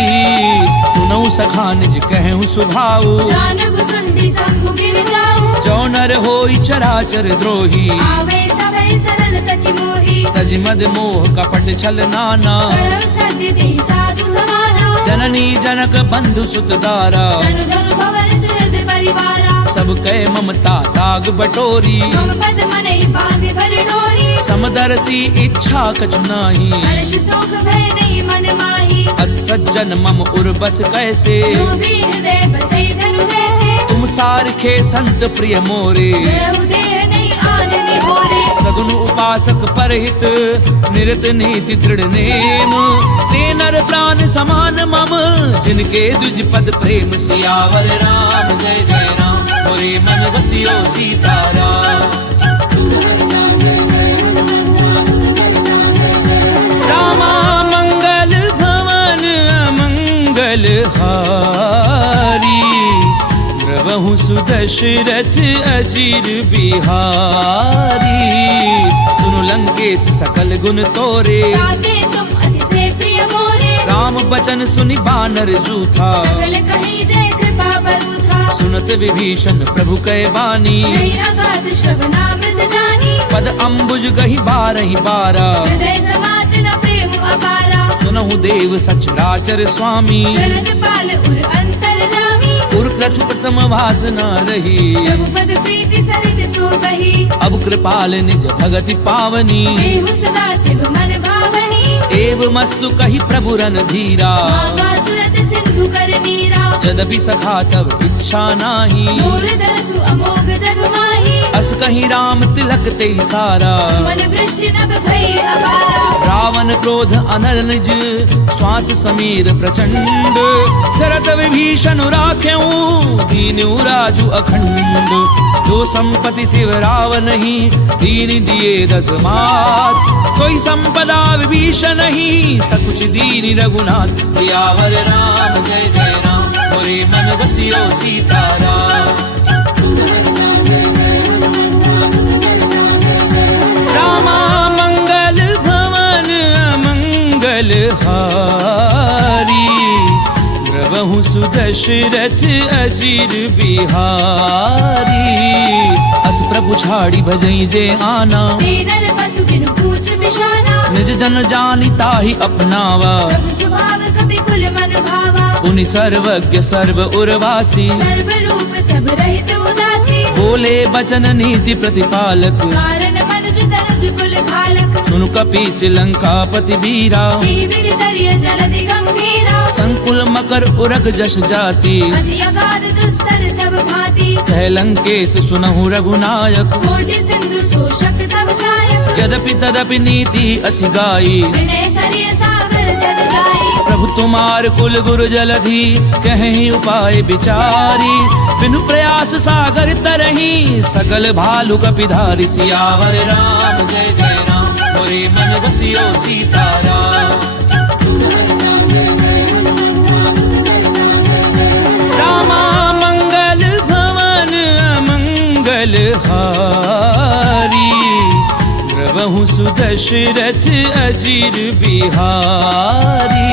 सुनऊ सखा निज कहूँ सुभाऊ जानब सुंडी शंभु गिर जाऊ जो नर होई चराचर द्रोही आवे सभय सरल तति मोही तज मद मोह कपट छल नाना करव सद्य देहि साधु समाना जननी जनक बंधु सुत दारा धनु धनु भवन सुहृद परिवारा सब कै ममता ताग बटोरी मम पद मनहि बांधे भर डोरी समदर्शी इच्छा कछु नाही हर्ष शोक भय नहीं मन माही असज्जन मम उर्बस कैसे लोभी हृदय बसे धनु जैसे तुम सारखे संत प्रिय मोरे धरहु देह नहीं आननि होरे सगुन उपासक परहित निरत नीति दृढ़ नेम ते नर प्राण समान मम जिनके द्विज पद प्रेम सियावर राम जय जय राम मोरे मन रसियो सीताराम रामा मंगल भवन अमंगल हारी प्रभु सुदशरथ अजीर बिहारी सुनु लंकेश सकल गुण तोरे ताते तुम अति से प्रिय मोरे राम बचन सुनि बानर जूथा सकल कहीं जय कृपा बरूथा सुनत विभीषण प्रभु कै बानी नहीं अगाध श्रवणामृत जानी पद अम्बुज गही बारहि बारा हृदय समात न प्रेम अपारा सुनहु देव सचराचर स्वामी प्रणत पाल उर अंतर जामी उर प्रचु प्रथम वासना रही प्रभु पद प्रीति सरित सो बही अब कृपाल निज भगति पावनी देहु सदा शिव मन भावनी एव मस्तु कही प्रभु रन धीरा मांगा तुरत सिंधु कर नीरा जदपि सखा तब इच्छा नाही मोर दरसु अमोघ जग माही अस कहीं राम तिलक ते सारा। सुमन वृष्टि नभ भई अपारा। रावण क्रोध अनर निज श्वास समीर प्रचंड। शरत विभीषण राख्यऊ दीन्यू राजु अखंड। जो संपत्ति शिव रावण ही दीन दिए 10 मात। कोई संपदा विभीषण ही सकुच दीन रघुनाथ। सियावर राम जय जय राम मोरे मन बसियो सीताराम। रामा मंगल भवन अमंगल हारी। द्रवहु सुदशरथ अजीर बिहारी। अस प्रभु छाड़ी भजई जे आना। दीनर पशु बिनु पूछ बिशाना। निज जन जानी ताहि अपनावा। प्रभु स्वभाव कपि कुल मन भावा। उनि सर्वज्ञ सर्व उर्वासी। सर्व रूप सब रहित उदासी। बोले बचन नीति प्रतिपालक। कारण मनुज तनुज कुल घालक। सुनु कपीस लंकापति वीरा। विधि तरिय जलधि गंभीरा। संकुल मकर उरग जस जाति। अति अगाध दुस्तर सब भांति। कह लंकेश सुनहु रघुनायक। कोटि सिंधु शोषक तव सायक। यद्यपि तदपि नीति असि गाई। विनय करिय सागर सद जाई। प्रभु तुमार कुल गुरु जलधि कहीं उपाय विचारी। बिनु प्रयास सागर तरही सकल भालु कपिधारी। सियावर राम जय जय राम मोरे मन बसियो सीताराम। रामा मंगल भवन अमंगल हारी। द्रवहु सुदशरथ अजीर बिहारी।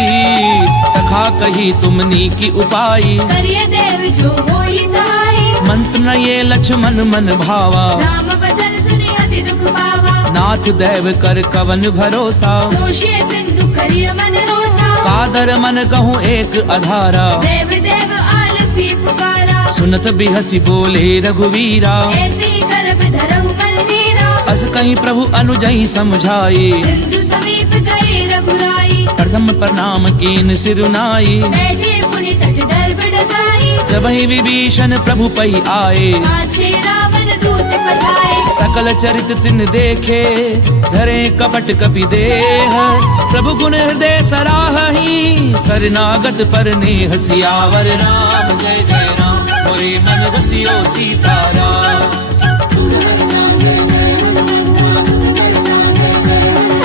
तखा कही तुमनी की उपाई। करिय देव जो होई सहाई। मंत्र न ये लक्ष्मण मन भावा। राम बचन सुनि अति दुख पावा। नाथ दैव कर कवन भरोसा। सोशिय सिंधु करिय मन रोसा। कादर मन कहूँ एक अधारा। देव देव आलसी पुकारा। सुनत बिहसी बोले रघुवीरा। ऐसी करब धरऊ मन धीरा। अस कहीं प्रभु अनुजहि समझाई। सिंधु समीप गए रघुराई। प्रथम प्रणाम कीन सिरुनाई। बैठे पुनि तट डर बडसाई। जबहि विभीषण प्रभु पई आए। पाछे रावण दूत पठाए। सकल चरित तिन देखे धरे कपट कपि देह। प्रभु गुण हृदय सराहहि सरनागत पर नेह। सियावर राम जय जय राम मोरे मन बसियो सीताराम।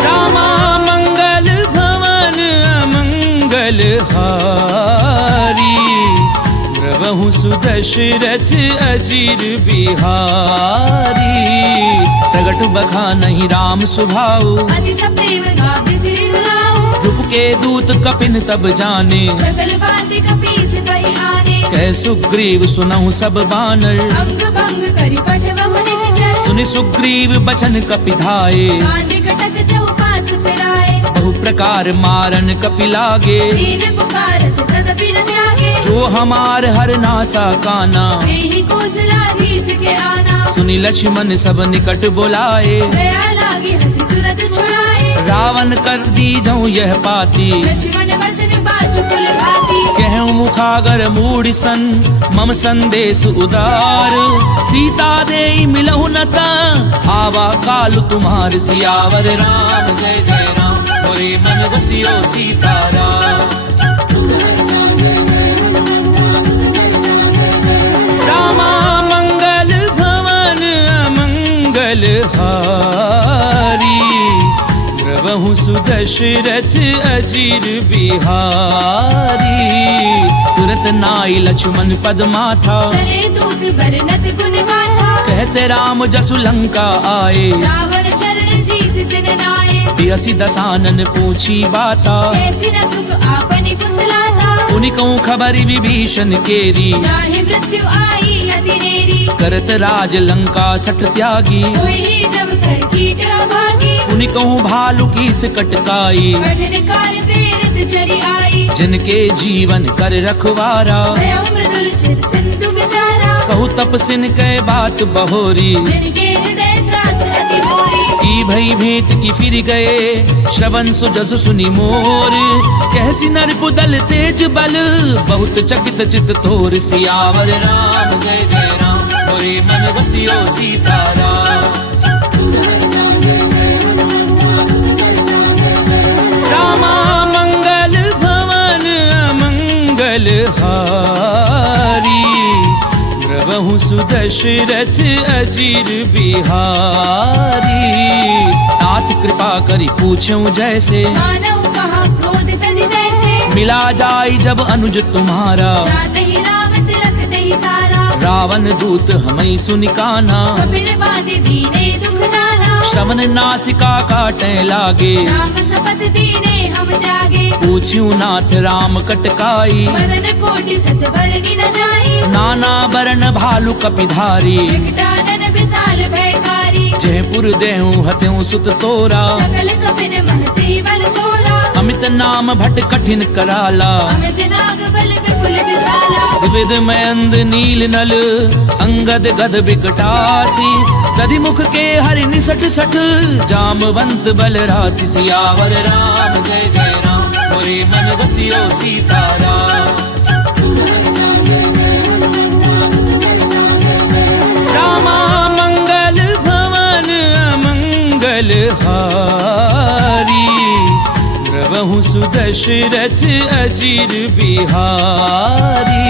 रामा मंगल भवन अमंगल हारी। द्रवहु सुदशरथ अजीर बिहारी। प्रगट बखानहि राम सुभाऊ। अति सप्रेम गावि सिरि दुलाऊ। रूप के दूत कपिन तब जाने। सकल बांधि कपीस पहि आने। कह सुग्रीव सुनहु सब बानर। अंग भंग करि पठवहु निश्चर। सुनि सुग्रीव बचन कपि धाये। बांधि कटक चौपास फिराए। बहु प्रकार मारन कपि लागे। दीन पुकारत तदपि न त्यागे। जो हमार हर नासा काना। देहि कौशलाधीश के आना। सुनि लक्ष्मण सब निकट बुलाए। दया लागी हंसी तुरत छुड़ाए। रावण कर दी जऊँ यह पाती। लक्ष्मण वचन बाजु कुल भाती। कहूँ मुखागर मूढ़ सन मम संदेश उदार। सीता दे मिलहु न ता आवा काल तुम्हार। सियावर राम जय जय राम मोरे मन बसियो सीताराम। रामा मंगल भवन अमंगल हारी। द्रवहु सुदशरथ अजीर बिहारी। तुरत नाई लक्ष्मण पद माथा। चले दूत बरनत गुण गाथा। कहते राम जसु लंका आए। रावण चरण शीस तिन नाए। बियसी दसानन पूछी बाता। कैसी न सुख आपनि कुशलाता। उनि कहूँ खबरी विभीषण केरी। जाहि मृत्यु आई अति नेरी। करत राज लंका सट त्यागी। होई जब कर कीट अभागी। उनि कहूँ भालू की से कटकाई। कठिन काल प्रेरित चली आई। जिनके जीवन कर रखवारा। भयउ मृदुल चित सिंधु बिचारा। कहूँ तपसिन कै बात बहोरी। जिनके हृदय त्रास अति मोरी। की भई भेंट की फिर गए श्रवण सुजसु सुनि मोर। कहसी नर पुदल तेज बल बहुत चकित चित तोर। सियावर राम जय जय राम मोरे मन बसियो सीताराम। सुदशरथ अजीर बिहारी। नाथ कृपा करी पूछूं जैसे, मानव कहा क्रोध तज तैसे। मिला जाई जब अनुज तुम्हारा, जाते ही राम तिलक दही सारा। रावण दूत हमें सुनिकाना, कपिल बांधे दीने दुख दाना। श्रवण नासिका काटे लागे, राम शपथ दीने हम त्यागे। पूछ्યું नाथ राम कटकाई, मदन कोटि सत बरनी न जाई। नाना बरन भालु कपिधारी। विकटानन विशाल भयकारी। जयपुर देहूं हत्यूं सुत तोरा, सकल कपिन महती बल तोरा। अमित नाम भट कठिन कराला। अमित नाग बल विपुल विशाला। विविध मयंद नील नल, अंगद गद विकटासी। दधि मुख के हरि निसट सठ, जामवंत बल राशि। सियावर राम जय जय राम, मोरे मन बसियो सीताराम। रामा मंगल भवन अमंगल हारी। द्रवहु सुदशरथ अजीर बिहारी।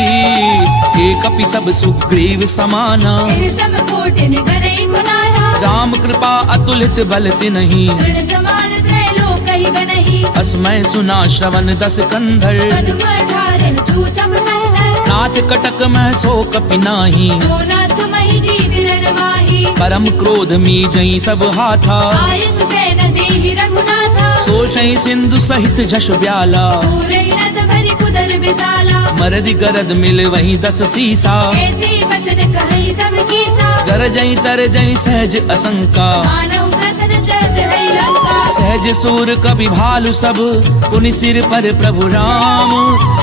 एक कपि सब सुग्रीव समाना, इन सब कोटिन करई गुनाना। राम कृपा अतुलित बल तिन्हि, तृण समान त्रैलोक ही गनहि। असमय सुना श्रवण दस कंधर। पद्म 18 जूतम नंदन। नाथ कटक मह सो कपि नाही, जो ना तुम ही जीत रन माही। परम क्रोध मी जई सब हाथा। आय सुबह न देहि रघुनाथा। सोषई सिंधु सहित जश ब्याला, पूरे नद भरी कुदर विशाला। मरदि गरद मिल वही दस सीसा। ऐसी वचन कहि सब कीसा। गरजई तरजई सहज असंका, मानव प्रसन्न चरत है लंका। सहज सूर कवि भालु सब, पुनि सिर पर प्रभु राम।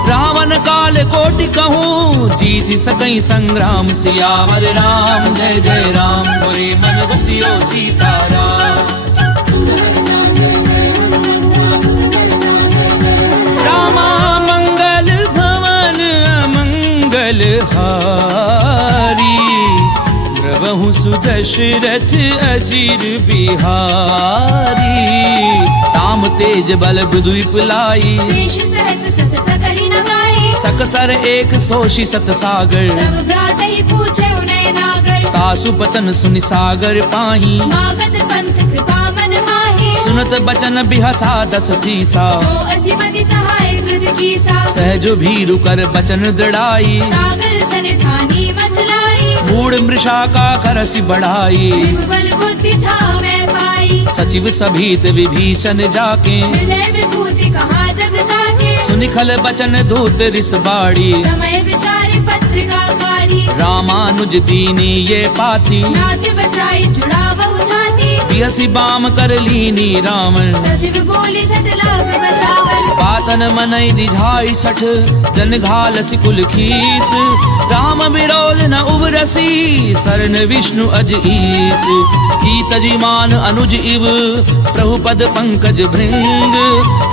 रावण काल कोटि कहूँ, जीत सकई संग्राम। सियावर राम जय जय राम, मोरे मन बसियो सीताराम। रामा मंगल भवन अमंगल हारी। द्रवहु सुदशरथ अजीर बिहारी। ताम तेज बल विदुप लाई, शेष सहस सत सकहि न गाई। सकसर एक सोषि सत सागर। तब भ्रातहि पूछे उनय नागर। तासु बचन सुनि सागर पाही, मागत पंथ कृपा मन माही। सुनत बचन बिहसा दस सीसा। जो असिमति सहाय कृत कीसा। सहज भीरु कर बचन दृढ़ाई, सागर सन ठानी मचलाई। मूढ़ मृषा का करसि बढ़ाई। बल बुद्धि था मैं पाई। सचिव सभीत विभीषण जाके, विजय विभूति कहा जगता के। सुनिखल बचन धूत रिस बाड़ी। समय विचारे पत्रिका गाड़ी। रामानुज दीनी ये पाती, नाथ बचाई जुड़ा बहु छाती। बियसि बाम कर लीनी रावण। सचिव बोली सट लाख बचावन। पातन मनई निझाई सठ, जन घालसि कुल खीस। राम विरोध न उबरसी, शरण विष्णु अज ईस। की तजिमान अनुज इव, प्रभु पद पंकज भृंग।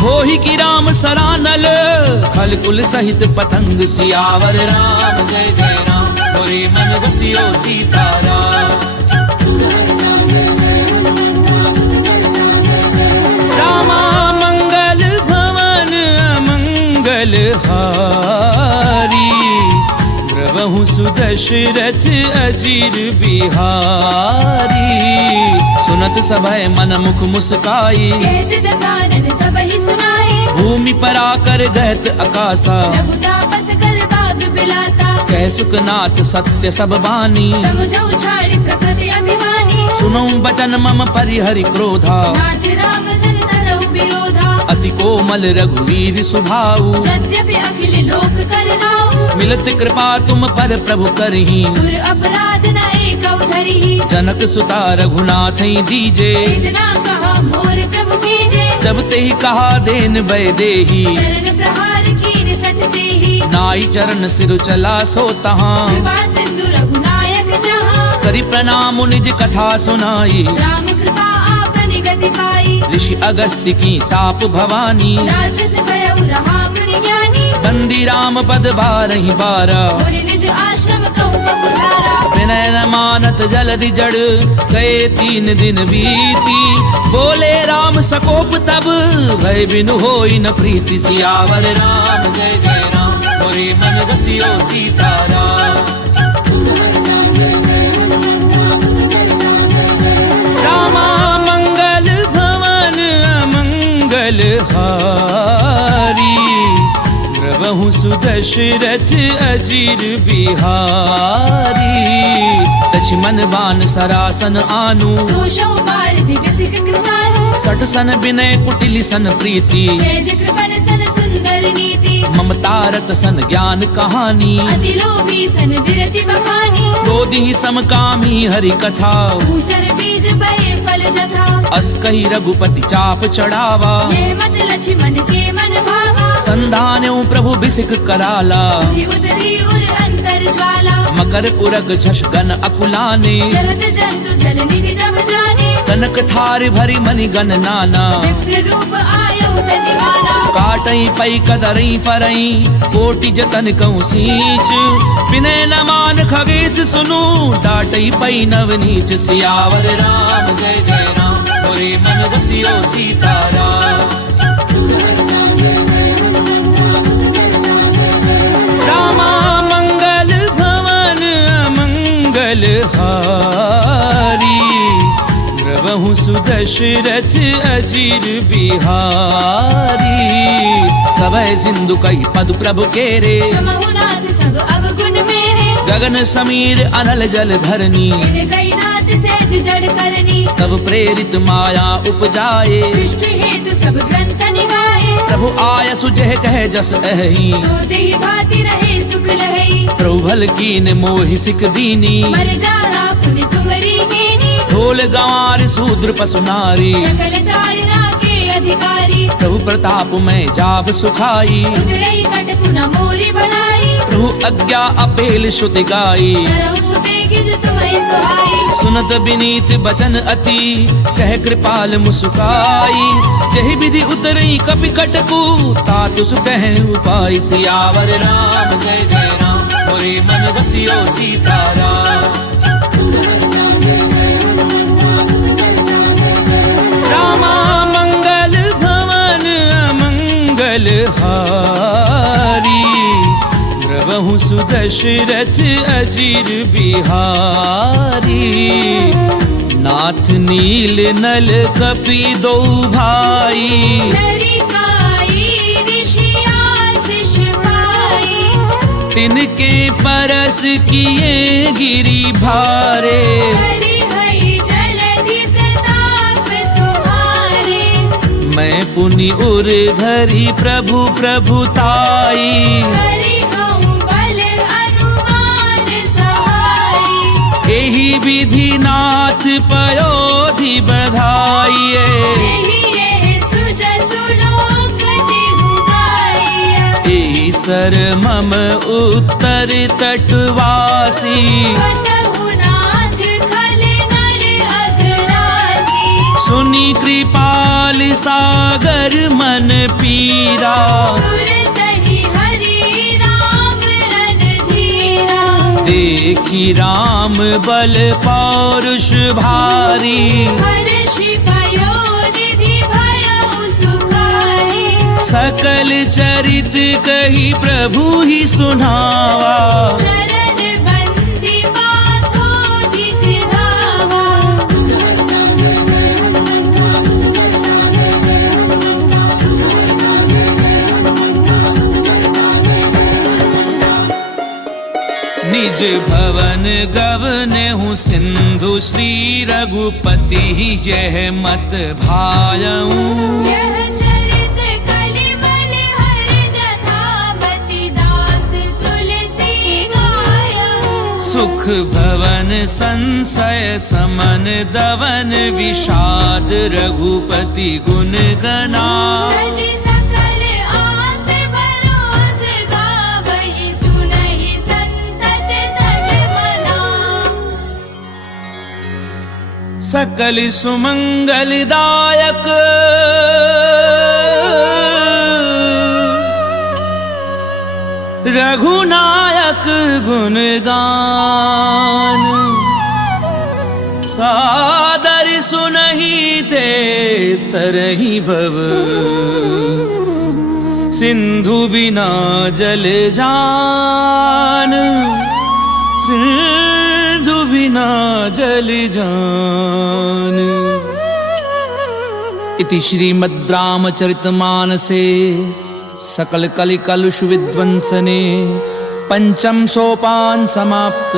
होहि की राम सरानल, खल कुल सहित पतंग। सियावर राम जय जय राम, मोरे मन बसियो सीताराम। रामा मंगल भवन अमंगल हारी। द्रवहु सुदशरथ अजीर बिहारी। सुनत सभय मन मुख मुस्काई, कहत दसानन सबहि सुनाई। भूमि पर आकर गहत अकासा। लघु तापस कर बाग बिलासा। कह सुखनाथ सत्य सब बानी, समुझौ छाड़ी प्रकृति अभिमानी। सुनौ बचन मम परिहरि क्रोधा। नाथ राम सन तजहु विरोधा। अति कोमल रघुवीर सुभाऊ। यद्यपि अखिल लोक करनाऊ। मिलत कृपा तुम पर प्रभु करही। दुर अपराध न एकौ धरिहि। जनक सुता रघुनाथ दीजे। इतना कहा मोर प्रभु कीजे। जब ते ही कहा देन भय देही। चरण प्रहार कीन सठ देहि। नाई चरण सिर चला सो तहाँ। कृपा सिंधु रघुनायक जहाँ। करि प्रणाम निज कथा सुनाई। राम कृपा आपनि गति पाई। ऋषि अगस्त्य की साप भवानी। राजस भयउ रहा मुनि ज्ञानी। बंदी राम पद बारहि बारा। मुनि निज आश्रम कहु पपुधारा। विनय न मानत जलधि जड़, गए 3 दिन बीती। बोले राम सकोप तब, भय बिनु होई न प्रीति। सियावर राम जय जय राम, मोरे मन बसियो सीताराम। सुदशरथ अजीर बिहारी लक्ष्मण बान सरासन आनु सोशौ पार दिव्य सिख कृसानु सट सन विनय कुटिल सन प्रीति तेज कृपण सन सुंदर नीति ममता रत सन ज्ञान कहानी अति लोभी सन विरति बखानी क्रोधी समकामी हरि कथा दूसर बीज बहे फल जथा अस कही रघुपति चाप चढ़ावा ये मत लक्ष्मण के मन भावा संधान्यो प्रभु बिसिक कराला उधि उदधि उर अंतर ज्वाला मकर पुरग झष गन अकुलाने जलत जंतु जल निधि जब जाने कनक थार भरी मनि गन नाना विप्र रूप आयो तजिवाला काटई पई कदरई फरई कोटि जतन कहूँ सींच विनय न मान खगेश सुनु डाटई पई नवनीच सियावर राम जय जय राम मोरे मन बसियो सीताराम रामा मंगल भवन अमंगल हारी द्रवहु सुदशरथ अजीर बिहारी सबय सिंधु कही पद प्रभु केरे क्षमहु नाथ सब अवगुण मेरे गगन समीर अनल जल धरनी इन कई नाथ सहज जड़ करनी तब प्रेरित माया उपजाए सृष्टि हेतु सब ग्रंथ निगाए प्रभु आय सुजह कह जस अहि सो देहि भांति रहे सुख लहई प्रभु भल कीन मोहि सिक दीनी मर जाला पुनि तुमरी कीनी ढोल गंवार शूद्र पसु नारी सकल ताड़ना के अधिकारी प्रभु प्रताप में जाब सुखाई उतरई कटकु न मोरी बनाई प्रभु आज्ञा अपेल श्रुति गाई तरौ सुबेगिज तुम्हें सुहाई सुनत विनीत बचन अति कह कृपाल मुस्काई जहि विधि उतरई कपि कटकु तातु सुकह उपाय सियावर राम जय जय राम मोरे मन बसियो सीताराम रामा मंगल भवन अमंगल हारी द्रवहु सुदशरथ अजीर बिहारी नाथ नील नल कपि दो भाई लरिकाई ऋषियास शिवाई तिनके परस किए गिरि भारे करि हई जलधि प्रताप तुम्हारे मैं पुनि उर धरि प्रभु प्रभुताई करि हऊँ बल अनुमान सहाई एहि विधि नाथ पयोधि बधाइए यही ये सुज सुलोक जिहु गाइया एहि सर मम उत्तर तटवासी कतहु नाथ खल नर अघरासी सुनि कृपाल सागर मन पीरा तुरतहि हरि राम रणधीरा देखी राम बल पौरुष भारी हर्षि भयो निधि भयो सुखारी सकल चरित कही प्रभु ही सुनावा चरण बंदी पाथोधि सिधावा निज भवन गवने हूँ सिंधु श्री रघुपति यह मत भायऊं यह चरित कलिमल हर जथामति दास तुलसी गायऊ सुख भवन संशय समन दवन विषाद रघुपति गुण गना तजि सकल आस भरोस गावहि सुनहि संतत सठ मना सकल सुमंगलदायक रघुनायक गुणगान सादर सुनहि ते तरहि भव सिंधु बिना जल जान सिंधु बिना जल जान। इति श्रीमद् रामचरितमानसे सकल कलि कलुष विध्वंसने पंचम सोपान समाप्त।